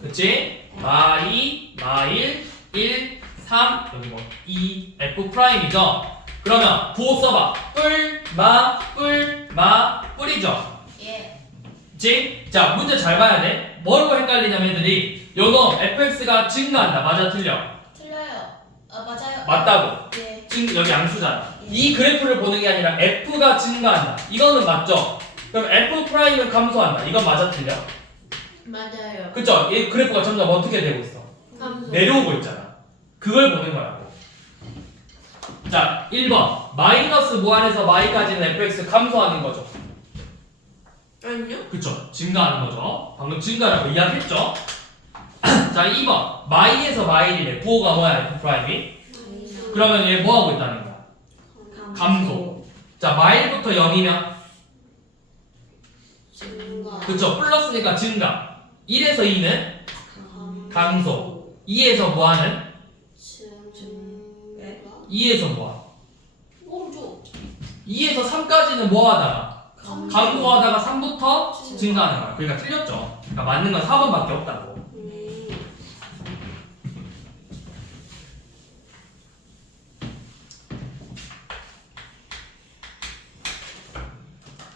그치? 마이, 마일, 1, 3, 여기 뭐 2, f'이죠? 그러면 부호 써봐. 뿔이죠? 예. 그치? 자, 문제 잘 봐야 돼. 뭐로 헷갈리냐면 애들이 요거 fx가 증가한다. 맞아, 틀려? 틀려요. 아, 맞아요. 맞다고. 예. 여기 양수잖아. 이 그래프를 보는 게 아니라 f가 증가한다. 이거는 맞죠? 그럼 f'은 감소한다. 이건 맞아, 틀려? 맞아요. 그쵸? 이 그래프가 점점 어떻게 되고 있어? 감소. 내려오고 있잖아. 그걸 보는 거라고. 자, 1번. 마이너스 무한에서 마이까지는 fx 감소하는 거죠. 아니요? 그쵸? 증가하는 거죠. 방금 증가라고 이야기했죠? 자, 2번. 마이에서 마일이래. 부호가 뭐야, f'이? 그러면 얘 뭐하고 있다는 거야? 감소. 자, 마일부터 0이면? 증가. 그쵸? 플러스니까 증가. 1에서 2는? 감소. 2에서 무한은? 증가. 2에서 무한. 모르죠. 2에서 3까지는 뭐하다가? 감소. 감소하다가 3부터 증가하는 거야. 그러니까 틀렸죠. 그러니까 맞는 건 4번밖에 없다고.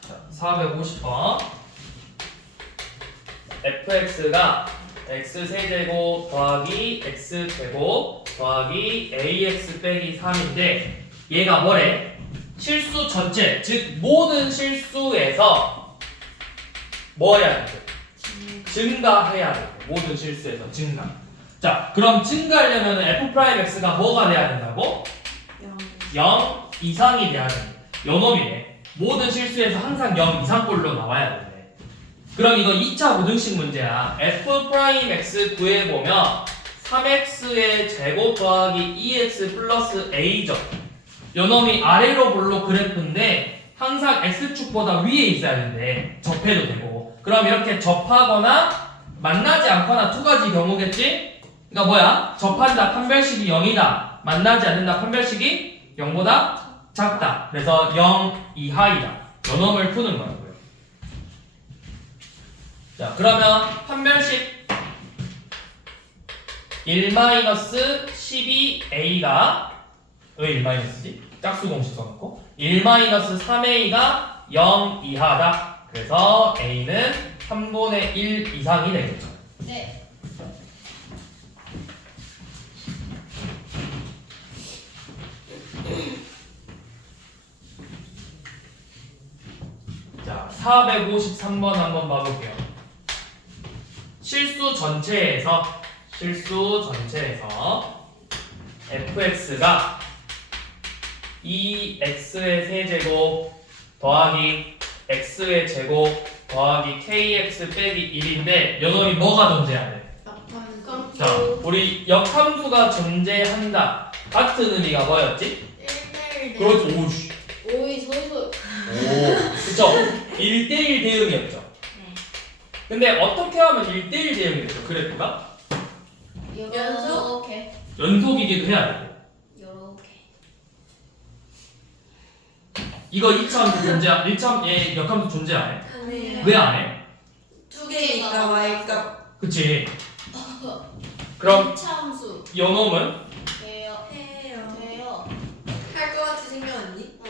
자, 450번. fx가 x세제곱 더하기 x제곱 더하기 ax 빼기 3인데 얘가 뭐래? 실수 전체, 즉 모든 실수에서 뭐 해야 돼? 증가해야 돼. 모든 실수에서 증가. 자, 그럼 증가하려면 f'x가 뭐가 돼야 된다고? 0 이상이 돼야 돼. 요놈이네. 모든 실수에서 항상 0 이상꼴로 나와야 되네. 그럼 이거 2차 부등식 문제야. f'x 구해보면 3x의 제곱 더하기 2x 플러스 a죠. 요놈이 아래로 볼록 그래프인데 항상 x축보다 위에 있어야 되는데 접해도 되고, 그럼 이렇게 접하거나 만나지 않거나 두 가지 경우겠지? 그러니까 뭐야? 접한다 판별식이 0이다. 만나지 않는다 판별식이 0보다 작다. 그래서 0 이하이다. 요놈을 푸는 거라고요. 자, 그러면 판별식 1-12a가 왜 1-지? 짝수 공식 써놓고 1-3a가 0 이하다. 그래서 a는 3분의 1 이상이 되겠죠. 네. 자, 453번 한번 봐볼게요. 실수 전체에서 실수 전체에서 fx가 2x의 세제곱 더하기 x의 제곱 더하기 kx 빼기 1인데 요놈이 뭐가 존재해야 돼? 역함수. 자, 우리 역함수가 존재한다. 같은 의미가 뭐였지? 1대1 그렇지. 오우씨. 오이 소소. 오. 그쵸? 1대1 대응이었죠. 근데 어떻게 하면 1대1 대응이 되죠? 그래프가? 요렇게. 연속이기도 해야 되고. 요렇게. 이거 2차함수 존재, 1차 얘 역함수 존재 안 해? 네. 왜 안 해? 두 개니까 y값 그치? 그럼 참수. 요놈은? 돼요. 해요. 돼요. 할 것 같이 생겼니?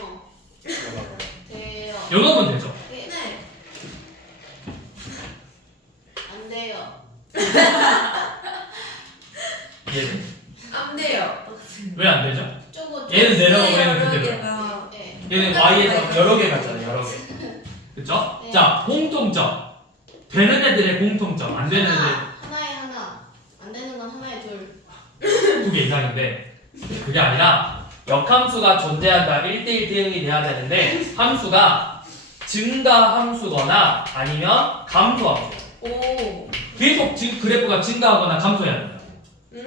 돼요. 요놈은 되죠? 네. 네. 안 돼요. 얘는? 안 돼요. 왜 안 되죠? 저거 얘는 내려가고 얘는 여러 그대로. 개가. 네. 얘는 y에서 여러 개 같잖아요. 여러 개. 그쵸? 네. 자, 공통점. 되는 애들의 공통점. 안 되는 애들 하나에 하나. 안 되는 건 하나에 둘. 2개 이상인데 그게 아니라 역함수가 존재한다. 1대1 대응이 돼야 되는데 함수가 증가 함수거나 아니면 감소 함수. 오. 계속 그래프가 증가하거나 감소해야 된다.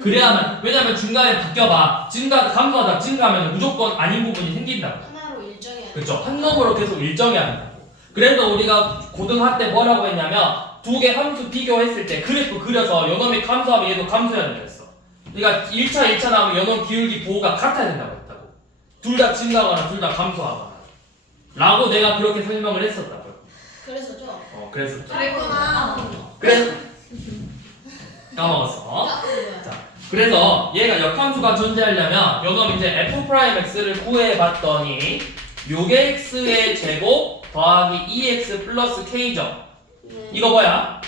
그래야만, 왜냐면 중간에 바뀌어봐. 감소하다 증가하면 무조건 아닌 부분이 생긴다. 하나로 일정해야 돼. 그쵸? 한 놈으로 계속 일정해야 된다고. 그래서 우리가 고등학 때 뭐라고 했냐면 두 개 함수 비교했을 때 그래프 그려서 요놈이 감소하면 얘도 감소해야 된다 했어. 그러니까 1차 나오면 요놈 기울기 보호가 같아야 된다고 했다고. 둘 다 증가하거나 둘 다 감소하거나 라고 내가 그렇게 설명을 했었다고요. 그래서죠. 그랬었죠. 그랬구나. 그래서 까먹었어. 뭐야? 자, 그래서 얘가 역함수가 존재하려면 요놈 이제 f'x를 구해봤더니 6x의 제곱 더하기 2x 플러스 k죠. 네. 이거 뭐야?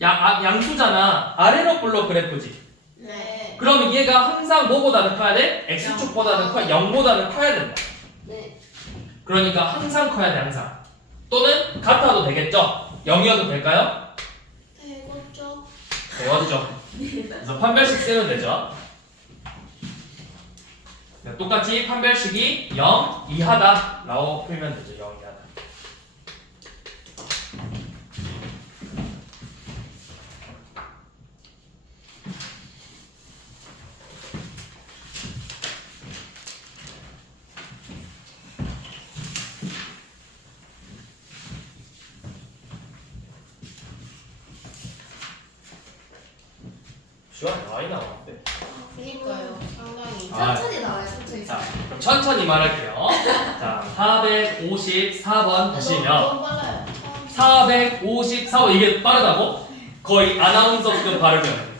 양수잖아. 아래로 블록 그래프지. 네. 그러면 얘가 항상 뭐보다는 커야 돼? x축보다는 커, 0보다는 커야 된다. 네. 그러니까 항상 커야 돼, 항상. 또는 같아도 되겠죠? 0이어도 될까요? 되겠죠. 되었죠. 그래서 판별식 쓰면 되죠. 네, 똑같이 판별식이 0 이하다 라고 풀면 되죠. 0 이하다. 시간 많이 나왔는데. 그니까요. 상당히. 아, 천천히 나와요, 천천히. 자, 그럼 천천히 말할게요. 자, 454번 보시면 너무 빨라요. 454번 이게 빠르다고? 거의 아나운서급 발음이에요.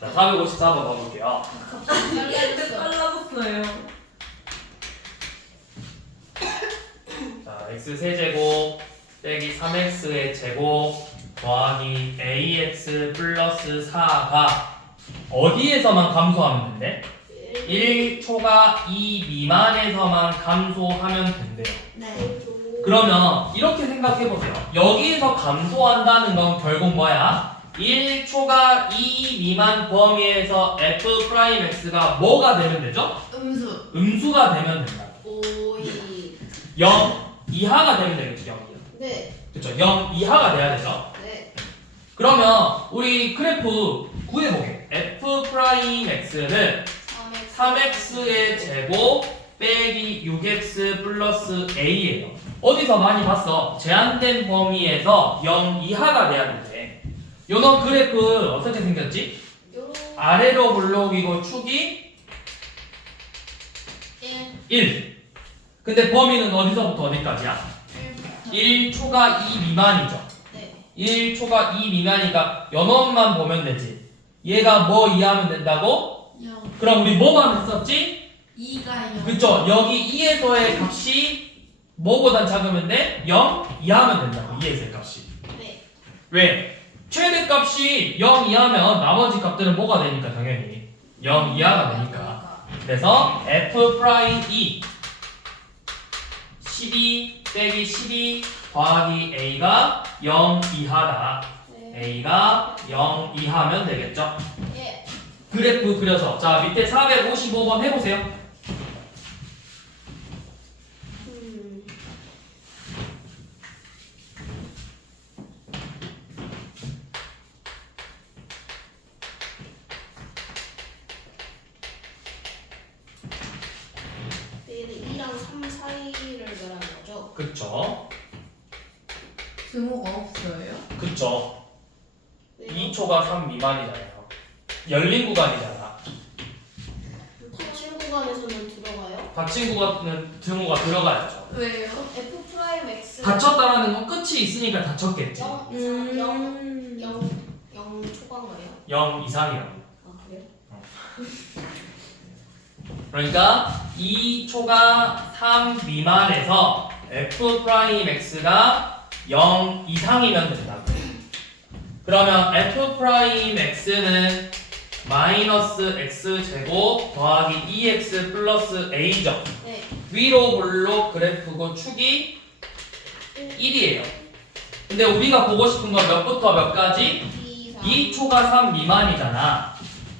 자, 454번 가볼게요. 갑자기 빨라졌어. 빨라졌어요. 자, x 세제곱 빼기 3x의 제곱 더하기 ax 플러스 4가 어디에서만 감소하면 된대? 1초가 2 미만에서만 감소하면 된대요. 네. 그러면 이렇게 생각해보세요. 여기에서 감소한다는 건 결국 뭐야? 1초가 2 미만 범위에서 f'x가 뭐가 되면 되죠? 음수. 음수가 되면 된다. 오이. 0 이하가 되면 되겠죠. 0 이하. 네. 그렇죠. 0 이하가 돼야 되죠. 네. 그러면 우리 그래프 구해보게. f'x는 3x의 제곱 빼기 6x 플러스 a예요. 어디서 많이 봤어? 제한된 범위에서 0 이하가 돼야 된대. 요놈 그래프 어떻게 생겼지? 요렇게. 아래로 블록이고 축이 1. 근데 범위는 어디서부터 어디까지야? 1초가 2 미만이죠. 네. 1초가 2 미만이니까 요놈만 보면 되지. 얘가 뭐 이하면 된다고? 0. 그럼 우리 뭐만 했었지? 2가 0. 그쵸? 여기 2에서의 값이 뭐보단 작으면 돼? 0 이하면 된다고. 2에서의 값이. 네. 왜? 최대값이 0 이하면 나머지 값들은 뭐가 되니까 당연히 0 이하가 되니까. 그래서 F'2 12 빼기 12 더하기 A가 0 이하다. 네. A가 0 이하면 되겠죠? 예. 그래프 그려서 자 밑에 455번 해보세요. 얘는 2랑 3 사이를 말하는 거죠? 그쵸? 등호가 없어요? 그쵸? 왜요? 2초가 3 미만이잖아요. 열린 구간이잖아. 닫힌 구간에서는 들어가요? 닫힌 구간은 등호가 들어가야죠. 왜요? F 프라임 X 닫혔다라는 건 끝이 있으니까 닫혔겠지. 0 이상 0 초과인가요? 0 이상이라고. 아 그래요? 그러니까 2초가 3 미만에서 f 프라임 x가 0 이상이면 된다. 그러면 f 프라임 x는 마이너스 x 제곱 더하기 2x 플러스 a죠. 네. 위로 볼록 그래프고 축이 1이에요. 근데 우리가 보고 싶은 건 몇부터 몇까지? 2초가 3 미만이잖아.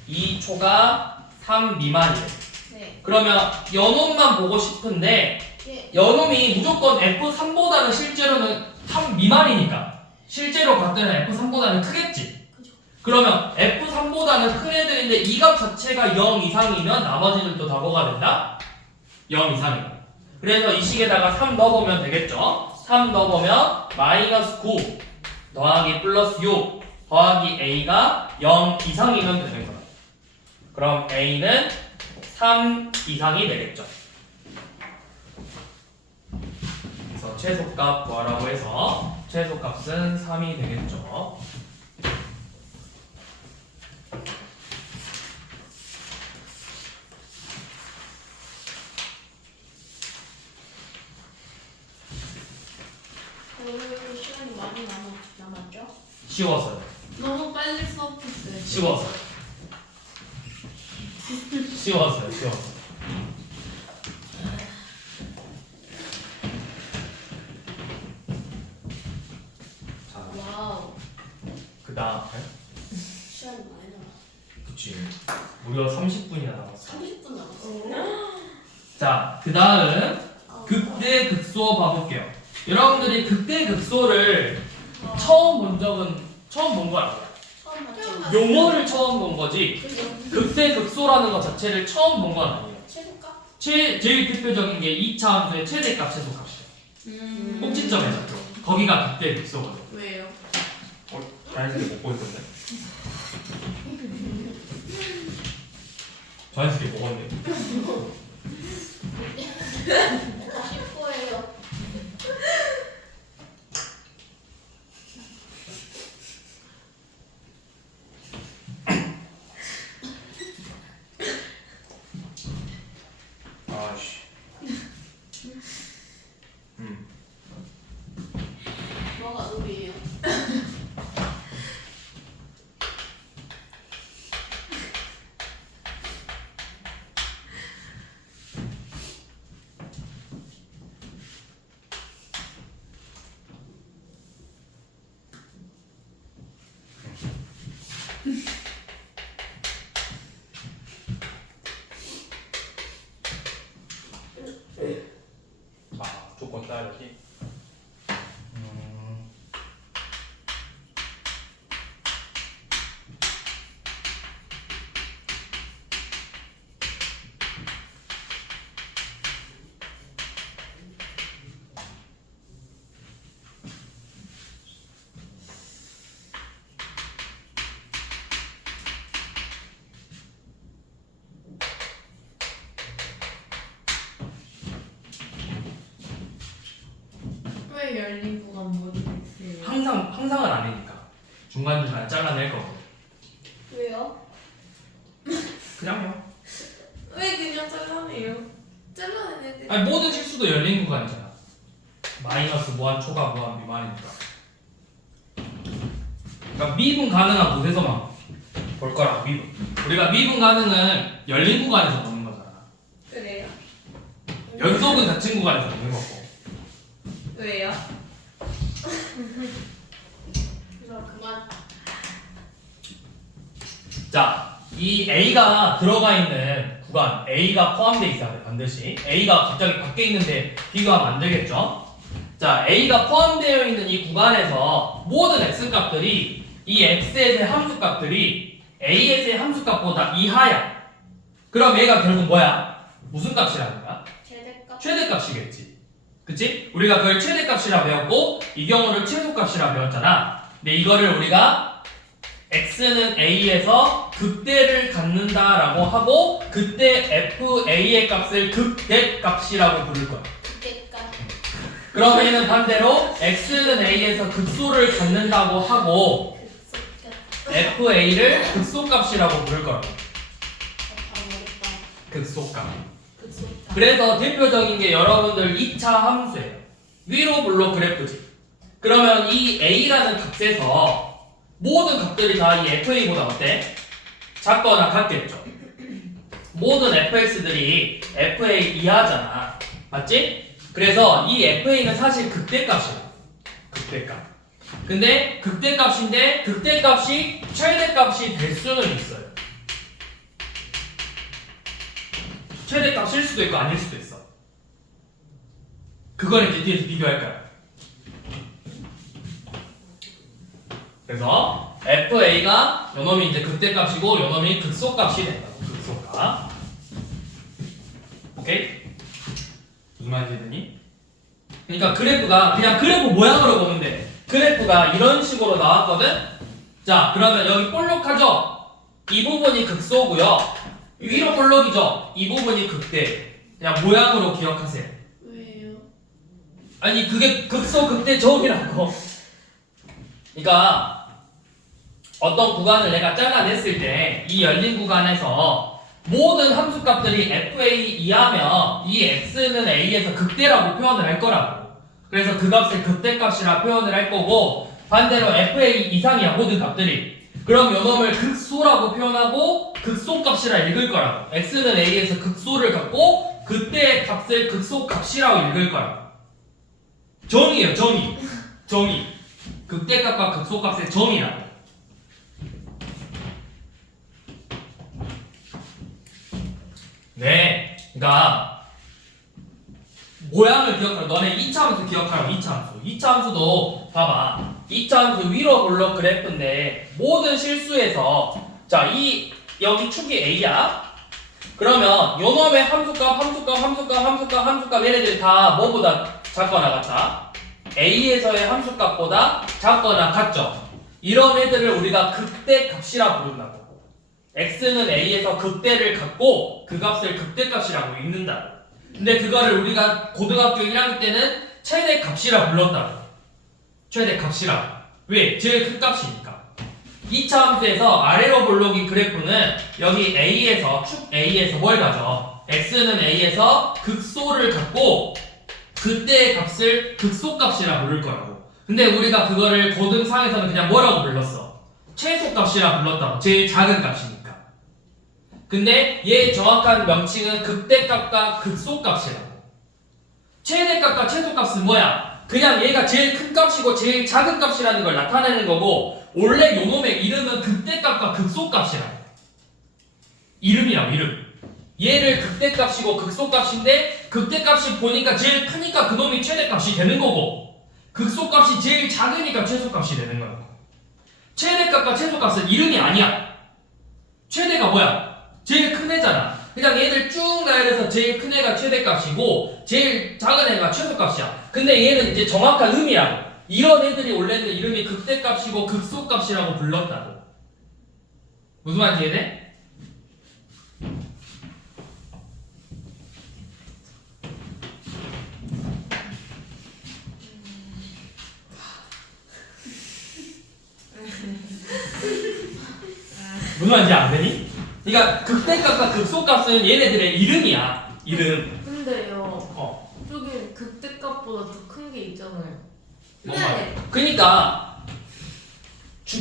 2초가 3 미만이래. 네. 그러면 연놈만 보고 싶은데 예. 연놈이 무조건 F3보다는 실제로는 3 미만이니까 실제로 봤더니 F3보다는 크겠지. 그죠. 그러면 F3보다는 큰 애들인데 이 값 자체가 0 이상이면 나머지들도 다 뭐가 된다? 0 이상이다. 그래서 이 식에다가 3 넣어보면 되겠죠. 3 넣어보면 마이너스 9 더하기 플러스 6 더하기 A가 0 이상이면 되는 거야. 그럼 A는 3 이상이 되겠죠. 그래서 최소값 구하라고 해서 최소값은 3이 되겠죠. 오늘 시간이 많이 남았죠? 쉬워서요. 너무 빨리 수업했어요. 쉬워서요. 쉬워서요. 쉬워서. 자, 와우. 그 다음에 시간이 많이 남았어. 그치. 무려 30분이나 남았어. 30분 남았어. 자, 그 다음 극대 극소 봐볼게요. 여러분들이 극대 극소를 처음 본 거야. 처음 처음 봤죠? 용어를 처음 본 거지. 그죠? 극대 극소라는 것 자체를 처음 본 건 아니에요. 최소값? 제일 대표적인 게 2차 함수의 최대값 최소값이에요. 꼭지점에서 거기가 극대 극소거든. 왜요? 자연스럽게 못 보였던데. 자연스럽게 먹었네. 다시 포예요. 아씨. 뭐가 의미예요? 아, 조건 따야지. 왜 열린 구간 모르겠어요? 항상은 아니니까. 중간중간에 잘라낼 거고. 왜요? 그냥요. 왜 그냥 잘라내요? 잘라내는데 아니 모든 실수도 열린 구간이잖아. 마이너스 무한 초과 무한 미만이니까. 그러니까 미분 가능한 곳에서만 볼 거라고 미분. 우리가 미분 가능은 열린 구간에서 보는 거잖아. 그래요? 연속은 닫힌 구간에서 보는 거고. 왜요? 그래서 그만 자, 이 A가 들어가 있는 구간, A가 포함되어 있어야 돼, 반드시. A가 갑자기 밖에 있는데 비교하면 안 되겠죠? 자, A가 포함되어 있는 이 구간에서 모든 X값들이 이 X에서의 함수값들이 A에서의 함수값보다 이하야. 그럼 얘가 결국 뭐야? 무슨 값이라는 거야? 최대값. 최대값이겠지. 그치? 우리가 그걸 최대값이라 배웠고 이 경우를 최소값이라 배웠잖아. 근데 이거를 우리가 x는 a에서 극대를 갖는다라고 하고 그때 fa의 값을 극대값이라고 부를 거야. 최대값. 그럼 얘는 반대로 x는 a에서 극소를 갖는다고 하고 극소값. fa를 극소값이라고 부를 거야. 바로 모르겠다. 극소값. 극소값. 그래서 대표적인 게 여러분들 2차 함수예요. 위로 블록 그래프지. 그러면 이 a라는 값에서 모든 값들이 다 이 fa보다 어때? 작거나 같겠죠. 모든 fx들이 fa 이하잖아. 맞지? 그래서 이 fa는 사실 극대값이야. 극대값. 근데 극대값인데 극대값이 최대값이 될 수는 있어요. 최대값일 수도 있고 아닐 수도 있어. 그걸 이제 뒤에서 비교할 거야. 그래서 FA가 요놈이 이제 극대값이고 요놈이 극소값이 된다고. 극소값. 오케이? 무슨 말인지 되니? 그러니까 그래프가 그냥 그래프 모양으로 보면 돼. 그래프가 이런 식으로 나왔거든? 자, 그러면 여기 볼록하죠? 이 부분이 극소고요. 위로 볼록이죠? 이 부분이 극대. 그냥 모양으로 기억하세요. 왜요? 아니 그게 극소 극대 점이라고. 그러니까 어떤 구간을 내가 잘라냈을 때 이 열린 구간에서 모든 함수값들이 fa 이하면 이 x는 a에서 극대라고 표현을 할 거라고. 그래서 그 값을 극대값이라 표현을 할 거고 반대로 fa 이상이야 모든 값들이. 그럼 요놈을 극소라고 표현하고 극소값이라 읽을 거라고. x는 a에서 극소를 갖고 그때의 값을 극소값이라고 읽을 거라고. 정의예요, 정의. 정의. 극대값과 극소값의 정의라고. 네, 그러니까 모양을 기억하라. 너네 2차 함수 기억하라고. 2차 함수. 2차 함수도 봐봐. 2차 함수 위로 블록 그래프인데 모든 실수에서 자, 이 여기 축이 a야. 그러면 요놈의 함수값 얘네들이 다 뭐보다 작거나 같아? a에서의 함수값보다 작거나 같죠? 이런 애들을 우리가 극대값이라 부른다고. x는 a에서 극대를 갖고 그 값을 극대값이라고 읽는다고. 근데 그거를 우리가 고등학교 1학년 때는 최대값이라 불렀다고. 최대값이라. 왜? 제일 큰 값이니까. 2차 함수에서 아래로 볼록인 그래프는 여기 a에서 축 a에서 뭘 가져? x는 a에서 극소를 갖고 그때의 값을 극소값이라 부를 거라고. 근데 우리가 그거를 고등상에서는 그냥 뭐라고 불렀어? 최소값이라 불렀다고. 제일 작은 값이니까. 근데 얘 정확한 명칭은 극대값과 극소값이라고. 최대값과 최소값은 뭐야? 그냥 얘가 제일 큰 값이고 제일 작은 값이라는 걸 나타내는 거고 원래 요놈의 이름은 극대값과 극소값이라고. 이름이라고, 이름. 얘를 극대값이고 극소값인데 극대값이 보니까 제일 크니까 그놈이 최대값이 되는 거고 극소값이 제일 작으니까 최소값이 되는 거야. 최대값과 최소값은 이름이 아니야. 최대가 뭐야? 제일 큰 애잖아. 그냥 얘들 쭉 나열해서 제일 큰 애가 최대값이고 제일 작은 애가 최소값이야. 근데 얘는 이제 정확한 의미라고. 이런 애들이 원래는 이름이 극대값이고 극소값이라고 불렀다고. 무슨 말인지 이해돼? 무슨 말인지 안 되니? 그러니까 극대값과 극소값은 얘네들의 이름이야. 이름. 근데요. 저기 극대값보다 더 큰 게 있잖아요. 뭔 말이야? 그러니까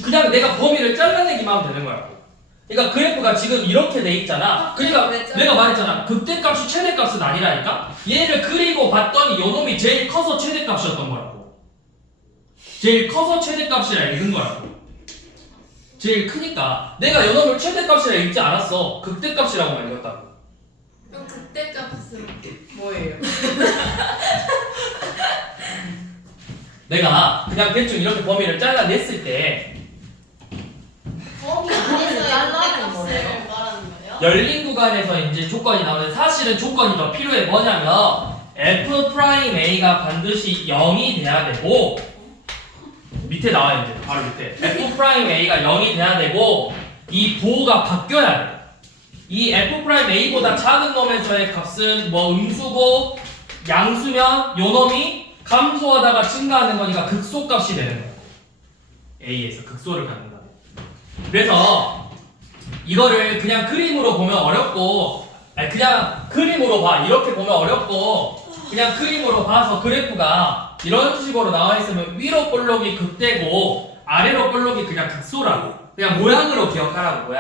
그냥 내가 범위를 잘라내기만 하면 되는 거야. 그러니까 그래프가 지금 이렇게 돼 있잖아. 그러니까 내가 말했잖아. 극대값이 최대값은 아니라니까. 얘를 그리고 봤더니 요놈이 제일 커서 최대값이었던 거라고. 제일 커서 최대값이라 읽은 거라고. 제일 크니까 내가 요놈을 최대값이라 읽지 않았어. 극대값이라고만 읽었다고. 그럼 극대값은 뭐예요? 내가 그냥 대충 이렇게 범위를 잘라냈을 때 범위 안에서의 잘라낸 값을 거예요? 말하는 거예요? 열린 구간에서 이제 조건이 나오는데 사실은 조건이 더 필요해. 뭐냐면 F'A가 반드시 0이 돼야 되고 밑에 나와요. 이제 바로 밑에 F'A가 0이 돼야 되고 이 부호가 바뀌어야 돼. 이 F'A보다 작은 놈에서의 값은 뭐 음수고 양수면 요 놈이 감소하다가 증가하는 거니까 극소값이 되는 거야. A에서 극소를 갖는다고. 그래서 이거를 그냥 그림으로 보면 어렵고, 아니 그냥 그림으로 봐. 이렇게 보면 어렵고, 그냥 그림으로 봐서 그래프가 이런 식으로 나와 있으면 위로 볼록이 극대고 아래로 볼록이 그냥 극소라고. 그냥 모양으로 기억하라고.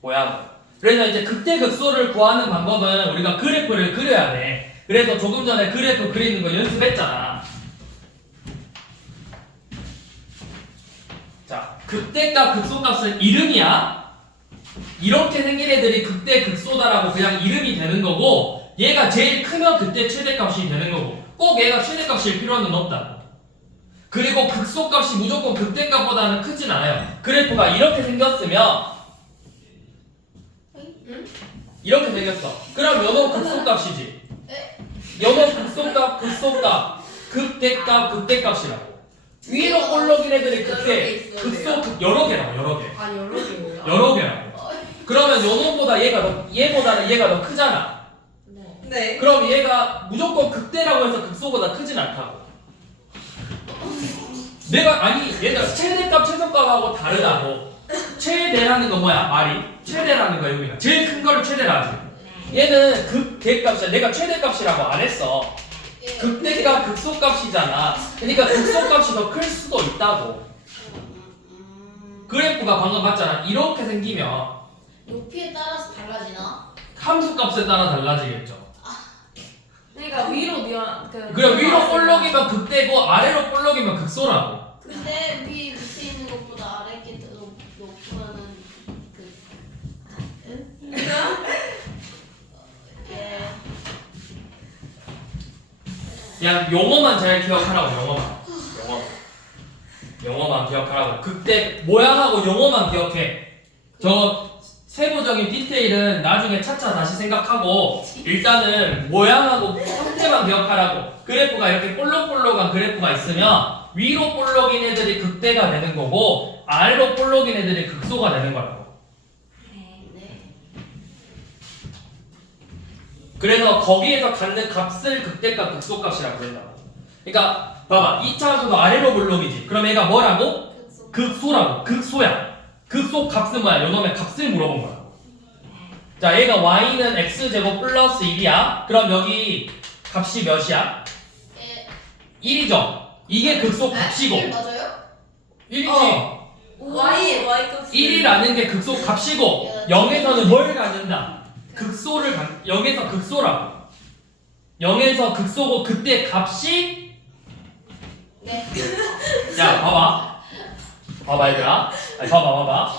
모양으로. 그래서 이제 극대 극소를 구하는 방법은 우리가 그래프를 그려야 돼. 그래서 조금 전에 그래프 그리는 거 연습했잖아. 자, 극대값 극소값은 이름이야. 이렇게 생긴 애들이 극대 극소다라고 그냥 이름이 되는 거고, 얘가 제일 크면 그때 최대값이 되는 거고, 꼭 얘가 최대값일 필요는 없다. 그리고 극소값이 무조건 극대값보다는 크진 않아요. 그래프가 이렇게 생겼으면 이렇게 생겼어. 그럼 요놈 극소값이지. 요놈 극소값, 극대값이라고. 위로 볼록인 애들이 극대, 극소, 여러 개라고, 여러 개. 아 여러 개예요? 여러 개라고. 그러면 요놈보다 얘보다는 얘가 더 크잖아. 네. 그럼 얘가 무조건 극대라고 해서 극소보다 크진 않다고. 얘가 최대값, 최소값하고 다르다고. 최대라는 건 뭐야? 말이? 최대라는 거야, 여기가. 제일 큰 걸 최대라 하지. 얘는 극대값이야. 내가 최대값이라고 안 했어. 극대가 극소값이잖아. 그러니까 극소값이 더 클 수도 있다고. 그래프가 방금 봤잖아. 이렇게 생기면 높이에 따라서 달라지나? 함수값에 따라 달라지겠죠. 그러니까 위로 그래, 위로 볼록이면 극대고 아래로 볼록이면 극소라고. 근데 위 밑에 있는 것보다 아래 게 더 높으면은 예. 그냥 용어만 잘 기억하라고. 영어만 기억하라고. 극대 모양하고 용어만 기억해. 저 세부적인 디테일은 나중에 차차 다시 생각하고 일단은 모양하고 형태만 기억하라고. 그래프가 이렇게 볼록볼록한 그래프가 있으면 위로 볼록인 애들이 극대가 되는 거고 아래로 볼록인 애들이 극소가 되는 거라고. 네. 그래서 거기에서 갖는 값을 극대값, 극소값이라고 그런다고. 그러니까 봐봐, 2차함수도 아래로 볼록이지. 그럼 얘가 뭐라고? 극소라고. 극소야. 극소 값은 뭐야? 요놈의 값을 물어본 거야. 자, 얘가 y는 x제곱 플러스 1이야. 그럼 여기 값이 몇이야? 예. 1이죠. 이게 극소 값이고. 1 맞아요? 1이지. Y 값 1이라는 게 극소 값이고 0에서는 뭘 갖는다? 극소를 갖. 0에서 극소라고. 0에서 극소고 그때 값이 네. 야, 봐봐 얘들아. 아니, 봐봐.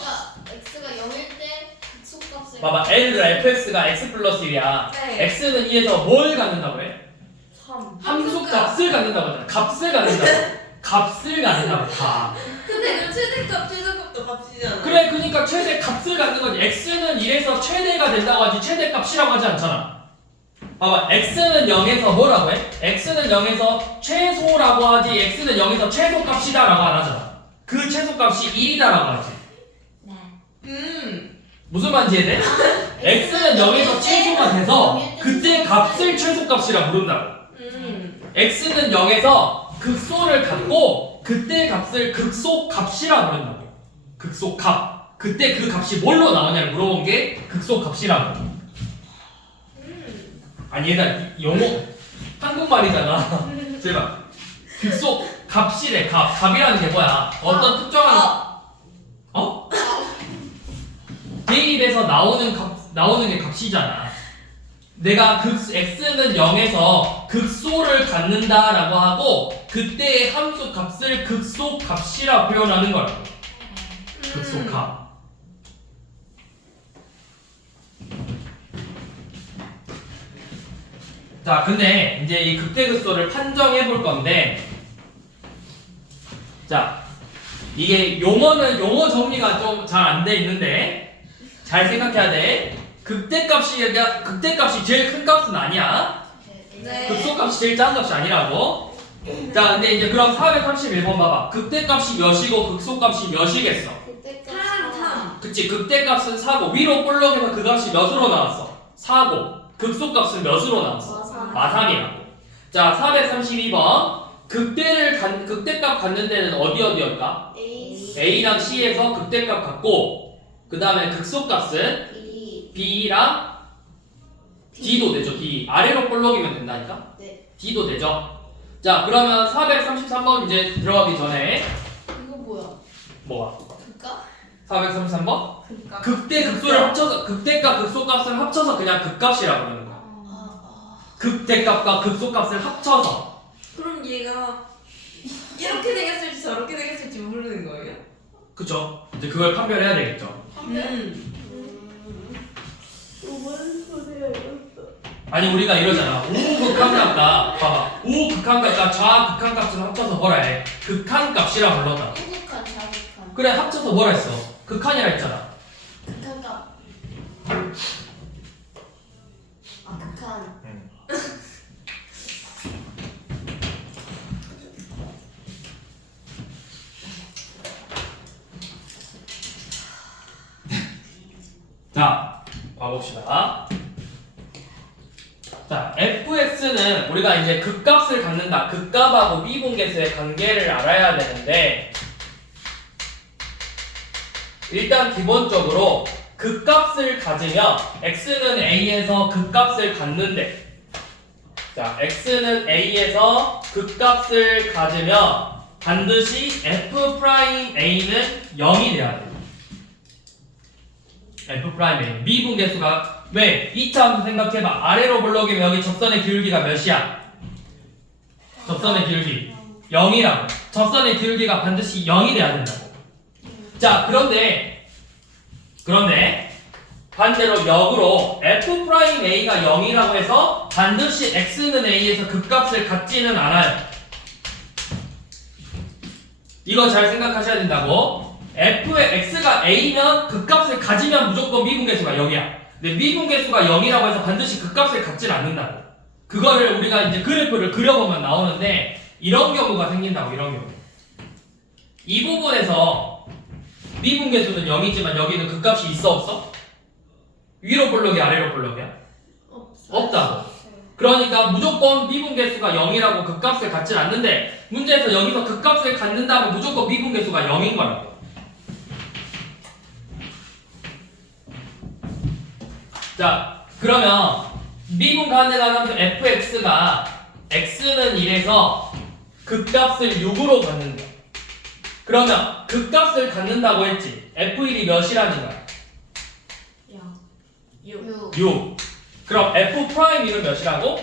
x가 0일 때 극소값을 봐봐, L을 fx가 x 플러스 1이야. 네. x는 2에서 뭘 갖는다고 해? 3. 함수 값을 갖는다고 하잖아. 값을 갖는다고. 값을 갖는다고 다. 근데 그 최대값, 최소값도 값이잖아. 그래, 그러니까 최대 값을 갖는 거지. x는 1에서 최대가 된다고 하지 최대값이라고 하지 않잖아. 봐봐, x는 0에서 뭐라고 해? x는 0에서 최소라고 하지 x는 0에서 최소값이다 라고 안 하잖아. 그 최소값이 1이다 라고 하지. 무슨 말인지 이해돼? x는 0에서 최소가 돼서 그때 값을 최소값이라 부른다고. x는 0에서 극소를 갖고 그때 값을 극소값이라 부른다고. 극소값. 그때 그 값이 뭘로 나오냐를 물어본 게 극소값이라고. 아니 얘들아, 영어 한국말이잖아. 제발. 극소 값이래. 값이라는 게 뭐야? 어떤 특정한 대입에서 나오는 게 값이잖아. 내가 x는 0에서 극소를 갖는다라고 하고 그때의 함수 값을 극소 값이라 표현하는 거라고. 극소값. 자, 근데 이제 이 극대극소를 판정해 볼 건데, 자, 이게 용어 정리가 좀 잘 안 돼 있는데, 잘 생각해야 돼. 극대값이 제일 큰 값은 아니야. 네. 극소값이 제일 작은 값이 아니라고. 자, 근데 이제 그럼 431번 봐봐. 극대값이 몇이고 극소값이 몇이겠어? 그때 3. 그치, 극대값은 4고 위로 볼록에서 그 값이 몇으로 나왔어? 4고 극소값은 몇으로 나왔어? 마3이라고. 자, 432번 극대값 갖는 데는 어디였까? A A랑 C에서 극대값 갖고 그 다음에 극소값은 B B랑 D도 되죠. D 아래로 볼록이면 된다니까? 네. D도 되죠. 자, 그러면 433번 이제 들어가기 전에 이거 뭐야? 뭐가? 그까? 433번? 그러니까 극대 극소를 합쳐서 극대값 극소값을 합쳐서 그냥 극값이라고 그러는 거야. 극대값과 극소값을 합쳐서. 그럼 얘가 이렇게 되겠을지 저렇게 되겠을지 모르는 거예요? 그쵸? 이제 그걸 판별해야 되겠죠. 뭔 소리야 이거? 아니 우리가 이러잖아. 우극한값과 봐봐. 우극한값과 좌극한값을 합쳐서 뭐라 해? 극한값이라 불렀다. 우극한 자극한 그래 합쳐서 뭐라 했어? 극한이라 했잖아. 극한값 극한 자, 봐봅시다. 자, fx는 우리가 이제 극값을 갖는다. 극값하고 미분계수의 관계를 알아야 되는데 일단 기본적으로 극값을 가지면 x는 a에서 극값을 갖는데 자, x는 a에서 극값을 가지면 반드시 f'a는 0이 돼야 돼. f'A 미분계수가 왜? 2차 함수 생각해봐. 아래로 볼록이면 여기 접선의 기울기가 몇이야? 접선의 기울기 0이라고. 접선의 기울기가 반드시 0이 돼야 된다고. 자, 그런데 반대로 역으로 f'A가 0이라고 해서 반드시 x는 a에서 극값을 갖지는 않아요. 이거 잘 생각하셔야 된다고. f의 x가 a면 극값을 가지면 무조건 미분계수가 0이야. 근데 미분계수가 0이라고 해서 반드시 극값을 갖진 않는다고. 그거를 우리가 이제 그래프를 그려보면 나오는데 이런 경우가 생긴다고. 이런 경우. 이 부분에서 미분계수는 0이지만 여기는 극값이 있어 없어? 위로 볼록이 아래로 볼록이야? 없다고. 그러니까 무조건 미분계수가 0이라고 극값을 갖진 않는데 문제에서 여기서 극값을 갖는다면 무조건 미분계수가 0인 거라고. 자, 그러면 미분 가능한 함수 fx가 x는 1에서 극값을 6으로 갖는다. 그러면 극값을 갖는다고 했지. f1이 몇이라는 거야? 6. 그럼 f'이는 몇이라고?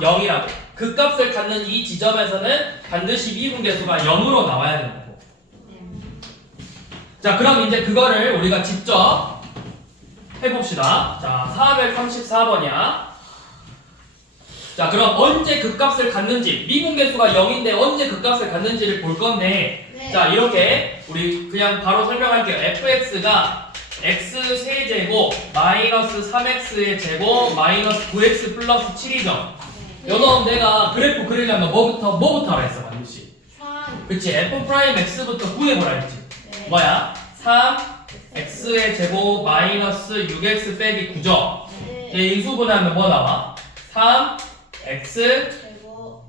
0이라고. 극값을 갖는 이 지점에서는 반드시 미분계수가 0으로 나와야 된다고. 자, 그럼 이제 그거를 우리가 직접 해봅시다. 자, 434번이야. 자, 그럼 언제 극값을 갖는지, 미분계수가 0인데 언제 극값을 갖는지를 볼 건데, 네. 자, 이렇게 우리 그냥 바로 설명할게요. fx가 x 세제곱 마이너스 3x의 제곱 마이너스 9x 플러스 7이죠. 여러분 내가 그래프 그리려면 뭐부터 하라 했어, 반드시. 3 그치, f'x부터 구해보라 했지. 네. 뭐야? 3x의 제곱 마이너스 6x 빼기 9죠. 네. 얘 인수분해하면 뭐 나와? 3x 제곱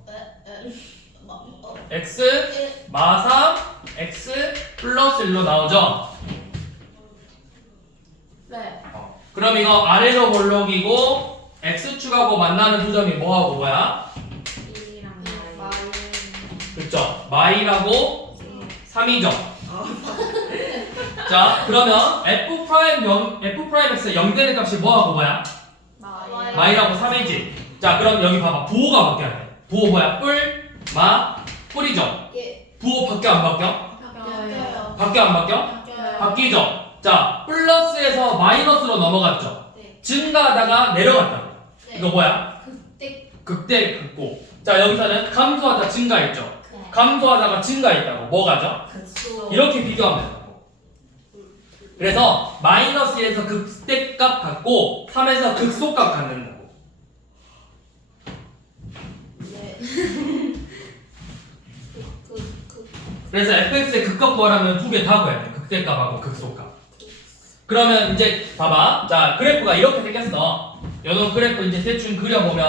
x 마3 x 플러스 1로 나오죠. 네. 그럼 이거 아래로 볼록이고 x축하고 만나는 두 점이 뭐하고 뭐야? 1이랑 그쵸? 마이라고 3이죠. 자, 그러면 f'x 0 되는 값이 뭐하고 뭐야? 마이라고 3이지. 자, 그럼 여기 봐봐. 부호가 바뀌어야 돼. 부호 뭐야? 뿔, 마, 뿔이죠. 예. 부호 바뀌어 안 바뀌어? 바뀌어요. 바뀌어 안 바뀌어? 바뀌어요. 바뀌죠. 자, 플러스에서 마이너스로 넘어갔죠. 네. 증가하다가 내려갔다고. 네. 이거 뭐야? 극대. 극대 극고. 자, 여기서는 감소하다 증가했죠. 네. 감소하다가 증가했다고. 뭐가죠? 극소. 이렇게 비교하면 된다고. 그래서 마이너스에서 극대값 갖고 3에서 극소값 갖는다고. 네. 그래서 fx의 극값 구하려면 두 개 다 구해야 돼. 극대값하고 극소값. 그러면 이제 봐봐. 자, 그래프가 이렇게 생겼어. 요런 그래프 이제 대충 그려보면,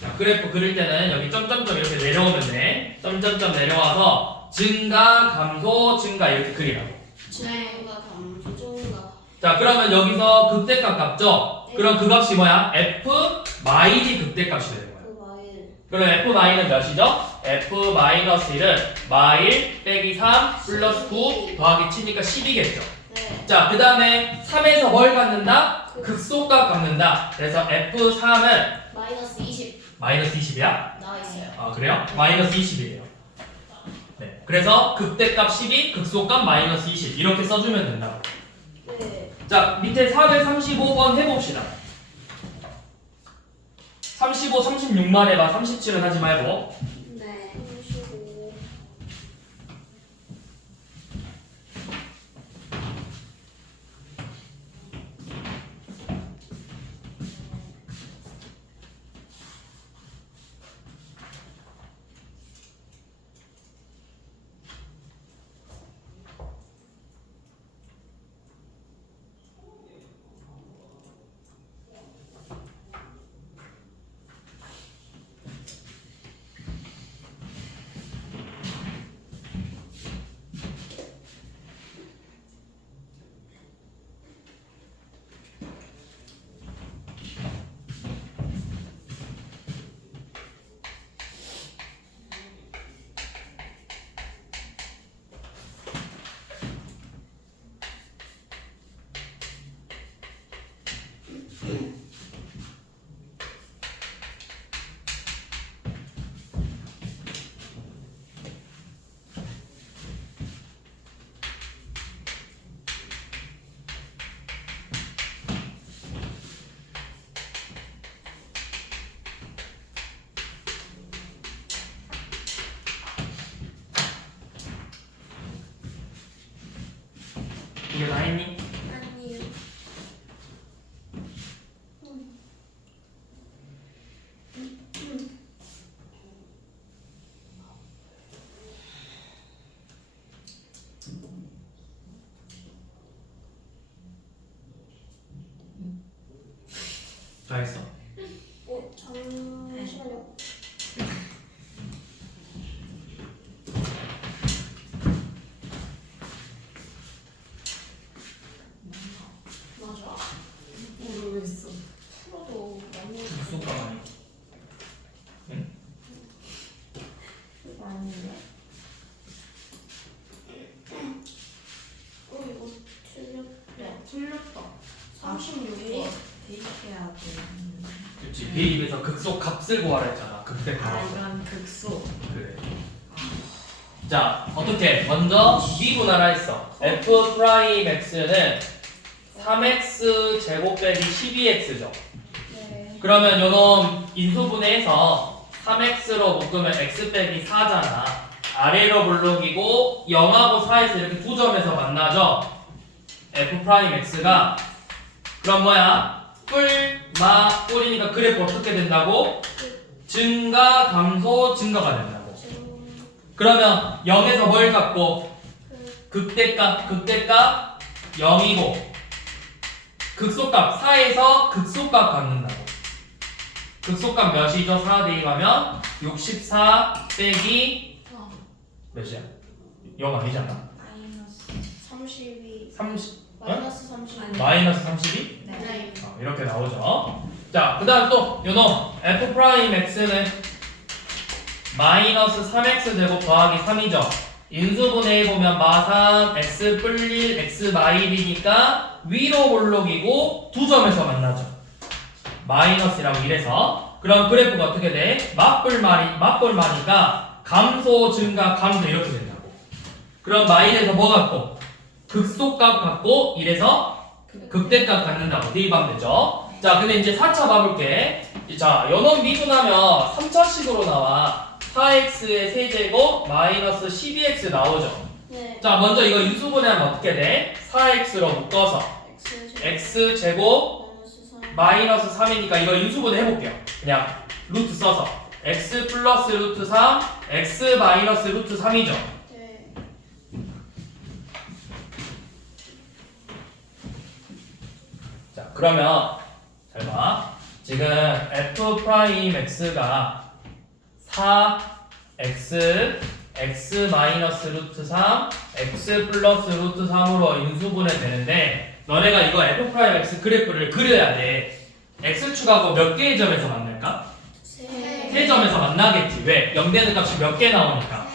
자, 그래프 그릴 때는 여기 점점점 이렇게 내려오면 돼. 점점점 내려와서 증가, 감소, 증가 이렇게 그리라고. 증가 감소 증가. 자, 그러면 여기서 극대값 값죠? 네. 그럼 그 값이 뭐야? f 마일이 극대값이 되는 거야. 마일. 그럼 f 마일은 몇이죠? f 마이너스 1은 마일 빼기 3 플러스 9 더하기 7니까 10이겠죠. 네. 자, 그 다음에 3에서 뭘 갖는다? 극소값 갖는다. 그래서 F3은 마이너스 20 마이너스 20이야? 나와 있어요. 아, 그래요? 마이너스 20이에요. 네. 그래서 극대값 12, 극소값 마이너스 20. 이렇게 써주면 된다. 네. 자, 밑에 435번 해봅시다. 35, 36만 해봐. 37은 하지 말고. 네. 35. 이게 다 했니? 아니요. 다 했어. 잠시만요. 맞아. 모르겠어. 풀어도 너무 극소값 아니? 아니네. 이거 틀렸네. 틀렸다. 36번. 대입해야 돼. 그렇지. 대입에서 극소값을 구하라 했잖아. 극대값. 아, 이건 극소. 그래. 자, 어떻게? 먼저 미분하라 했어. f 프라임 x는 3x 제곱 빼기 12x죠. 네. 그러면 요놈 인수분해해서 3x로 묶으면 x 빼기 4잖아. 아래로 블록이고 0하고 4에서 이렇게 두 점에서 만나죠. f 프라임 x가 그럼 뭐야? 뿔이니까 그래프 어떻게 된다고? 증가, 감소, 증가가 된다고. 그러면 0에서 뭘 갖고? 극대값 0이고 극소값 4에서 극소값 갖는다고. 극소값 몇이죠? 4 대입하면 64 빼기 몇이야? 0 아니잖아. 마이너스 32. 30 마이너스 32. 마이너스 32? 네. 이렇게 나오죠. 자, 그 다음 또 요놈 f 프라임 x는 마이너스 3x 제곱 더하기 3이죠. 인수분해해 보면 마상 x 뿔1 x 마일이니까 위로 볼록이고 두 점에서 만나죠. 마이너스라고 이래서 그럼 그래프가 어떻게 돼? 맞볼마니까 감소 증가 감소 이렇게 된다고. 그럼 마일에서 뭐 갖고? 극소값 갖고 1에서 극대값 갖는다고 대입하면 되죠. 자, 근데 이제 4차 봐볼게. 자, 연원 미분하면 3차식으로 나와. 4x의 세제곱 마이너스 12x 나오죠. 네. 자, 먼저 이거 인수분해하면 어떻게 돼? 4x로 묶어서 X x제곱 마이너스 3. 마이너스 3이니까 이거 인수분해 해볼게요. 그냥 루트 써서 x 플러스 루트 3 x 마이너스 루트 3이죠. 네. 자, 그러면 잘 봐. 지금 f 프라임 x가 4x x 마이너스 루트 3 x 플러스 루트 3으로 인수분해 되는데 너네가 이거 f 프라임 x 그래프를 그려야 돼. x축하고 몇 개의 점에서 만날까? 세 점에서 만나겠지. 왜? 0되는 값이 몇 개 나오니까.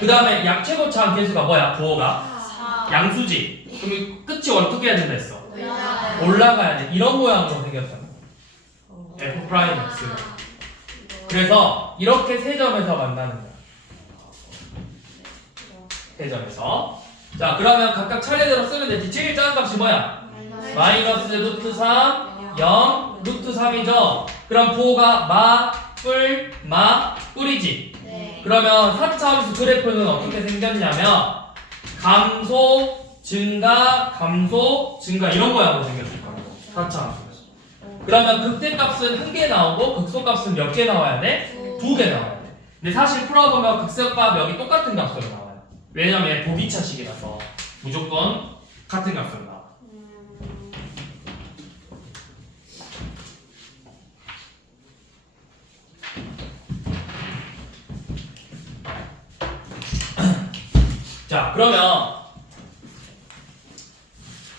그 다음에 약최고차한 개수가 뭐야? 부호가? 4. 양수지. 그럼 이 끝이 어떻게 해야 된다 했어? 올라가요. 올라가야 돼. 이런 모양으로 생겼잖아. f 프라임 x. 그래서 이렇게 세 점에서 만나는 거야. 세 점에서. 자, 그러면 각각 차례대로 쓰면 되지. 제일 작은 값이 뭐야? 마이너스 루트 3, 0, 루트 3이죠. 그럼 부호가 마, 뿔, 마, 뿔이지. 네. 그러면 4차 함수 그래프는 어떻게 생겼냐면 감소, 증가, 감소, 증가 이런 모양으로 생겼을 거라고. 4차 함수. 그러면 극대값은 한 개 나오고 극소값은 몇 개 나와야 돼? 2개 나와야 돼. 근데 사실 풀어보면 극소값 여기 똑같은 값으로 나와요. 왜냐면 보기차식이라서 무조건 같은 값으로 나와. 자, 그러면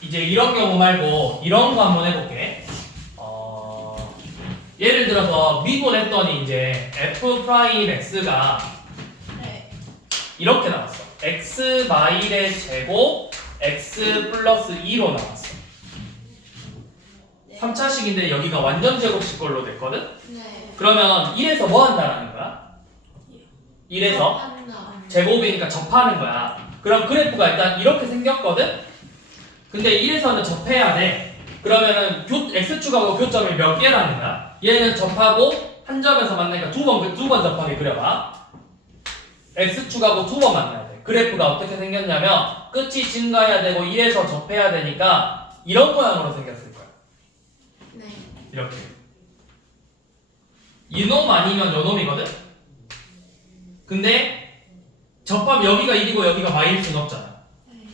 이제 이런 경우 말고 이런 거 한번 해볼게. 예를 들어서 미분했더니 이제 f 프라임 x가 네. 이렇게 나왔어. x 마일의 제곱 x 플러스 2로 나왔어. 네. 3차식인데 여기가 완전 제곱식 걸로 됐거든? 네. 그러면 1에서 뭐 한다라는 거야? 1에서 제곱이니까 접하는 거야. 그럼 그래프가 일단 이렇게 생겼거든? 근데 1에서는 접해야 돼. 그러면은 x축하고 교점이 몇 개라는 거야? 얘는 접하고 한 점에서 만나니까 두 번 접하게 그려봐. x축하고 두 번 만나야 돼. 그래프가 어떻게 생겼냐면 끝이 증가해야 되고 1에서 접해야 되니까 이런 모양으로 생겼을 거야. 네. 이렇게. 이놈 아니면 요놈이거든? 근데 접하면 여기가 1이고 여기가 마일 수는 없잖아.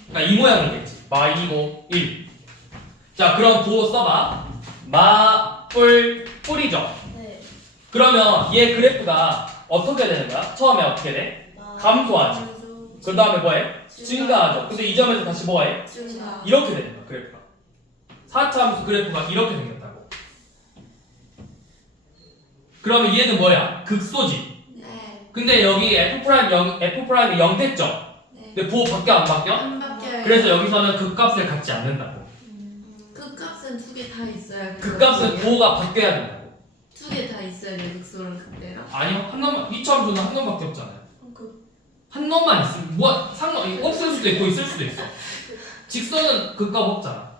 그러니까 이 모양이겠지. 마이고 1. 자, 그럼 부호 써봐. 마, 뿔, 뿔이죠. 네. 그러면 얘 그래프가 어떻게 되는 거야? 처음에 어떻게 돼? 감소하지. 그 다음에 뭐해? 증가하죠. 근데 이 점에서 다시 뭐해? 증가. 이렇게 되는 거야, 그래프가. 4차 함수 그래프가 이렇게 생겼다고. 그러면 얘는 뭐야? 극소지. 네. 근데 여기 F'이 0 됐죠? 네. 근데 부호 바뀌어 안 바뀌어? 안 바뀌어요. 그래서 여기서는 극값을 갖지 않는다고. 그 값은 두 개 다 있어야 돼. 극값은 부호가 바뀌어야 된다고. 두개 다 있어야 돼. 극소랑 극대랑. 아니요, 한 놈만, 2차 함수는 한 놈밖에 없잖아요. 그 한 놈만 있으면 뭐 없을 수도 있고 있을 수도 있어. 직선은 극값 없잖아.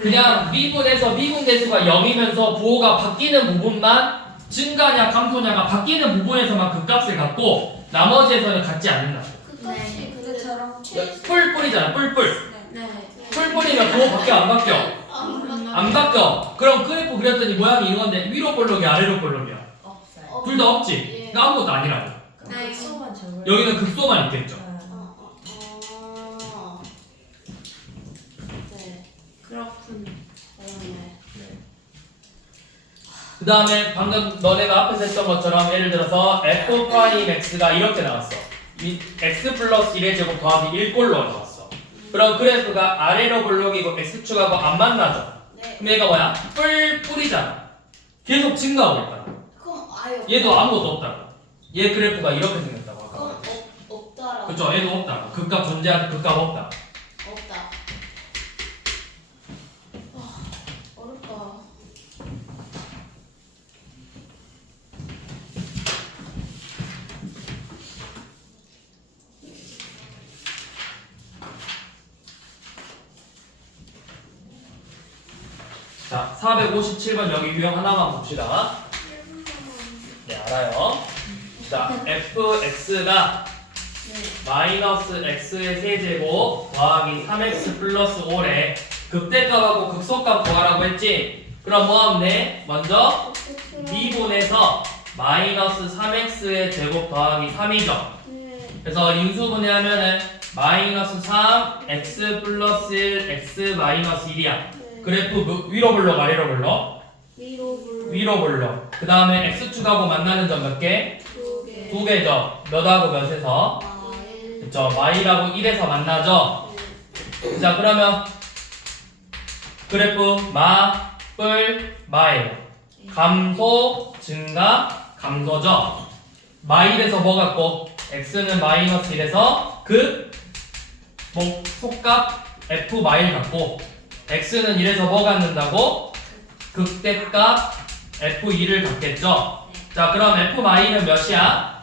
그냥 미분에서 미분 대수가 0이면서 부호가 바뀌는 부분만 증가냐 감소냐가 바뀌는 부분에서만 극값을 갖고 나머지에서는 갖지 않는다. 끝까지 그때처럼 뿔뿔이잖아, 뿔뿔. 네. 뿔뿔이면 부호 바뀌어 안 바뀌어? 안 안 바뀌어. 그럼 그래프 그렸더니 모양이 이건데 위로 볼록이 아래로 볼록이야. 없어요. 둘 다 없지. 예. 그러니까 아무것도 아니라고. 네. 소만 적어요. 여기는 극소만 있겠죠. 네. 그렇군. 그러네. 그 다음에 방금 너네가 앞에서 했던 것처럼 예를 들어서 f 프라임 x가 이렇게 나왔어. 이 x 플러스 1의 제곱 더하기 1꼴로 나왔어. 그럼 그래프가 아래로 볼록이고 x축하고 안 만나죠. 네. 그럼 얘가 뭐야? 뿔뿔이잖아. 계속 증가하고 있다. 그럼 아예 얘도 아무것도 없다고. 얘 그래프가 이렇게 생겼다고 아까 그럼 말했지. 없다라고. 그쵸? 얘도 없다고. 극값 존재하는데 극값 없다. 없다. 어렵다. 자, 457번 여기 유형 하나만 봅시다. 네, 알아요. 자, fx가 마이너스 x의 세제곱 더하기 3x 플러스 5래. 극대값하고 극소값 구하라고 했지? 그럼 뭐 하면 돼? 먼저 b분에서 마이너스 3x의 제곱 더하기 3이죠. 그래서 인수분해하면은 마이너스 3 x 플러스 1 x 마이너스 1이야. 그래프 위로 불러 아래로 불러? 위로 불러. 그 다음에 x축하고 만나는 점 몇 개? 두 개죠. 몇하고 몇에서? 그쵸. y하고 1에서 만나죠. 자, 그러면 그래프 마, 뿔, 마예요. 감소, 증가, 감소죠. 마1에서 뭐 같고? x는 마이너스 1에서 속값 f 마일 같고, x는 1에서 뭐 갖는다고? 극대값 f2를 갖겠죠. 자, 그럼 f 마일은 몇이야?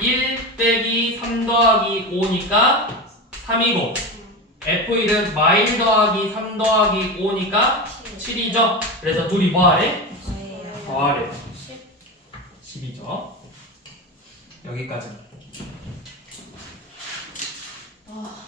1 빼기 3 더하기 5니까 3이고, f1은 마일 더하기 3 더하기 5니까 7이죠. 그래서 둘이 뭐 하래? 더하래. 10이죠. 여기까지. 아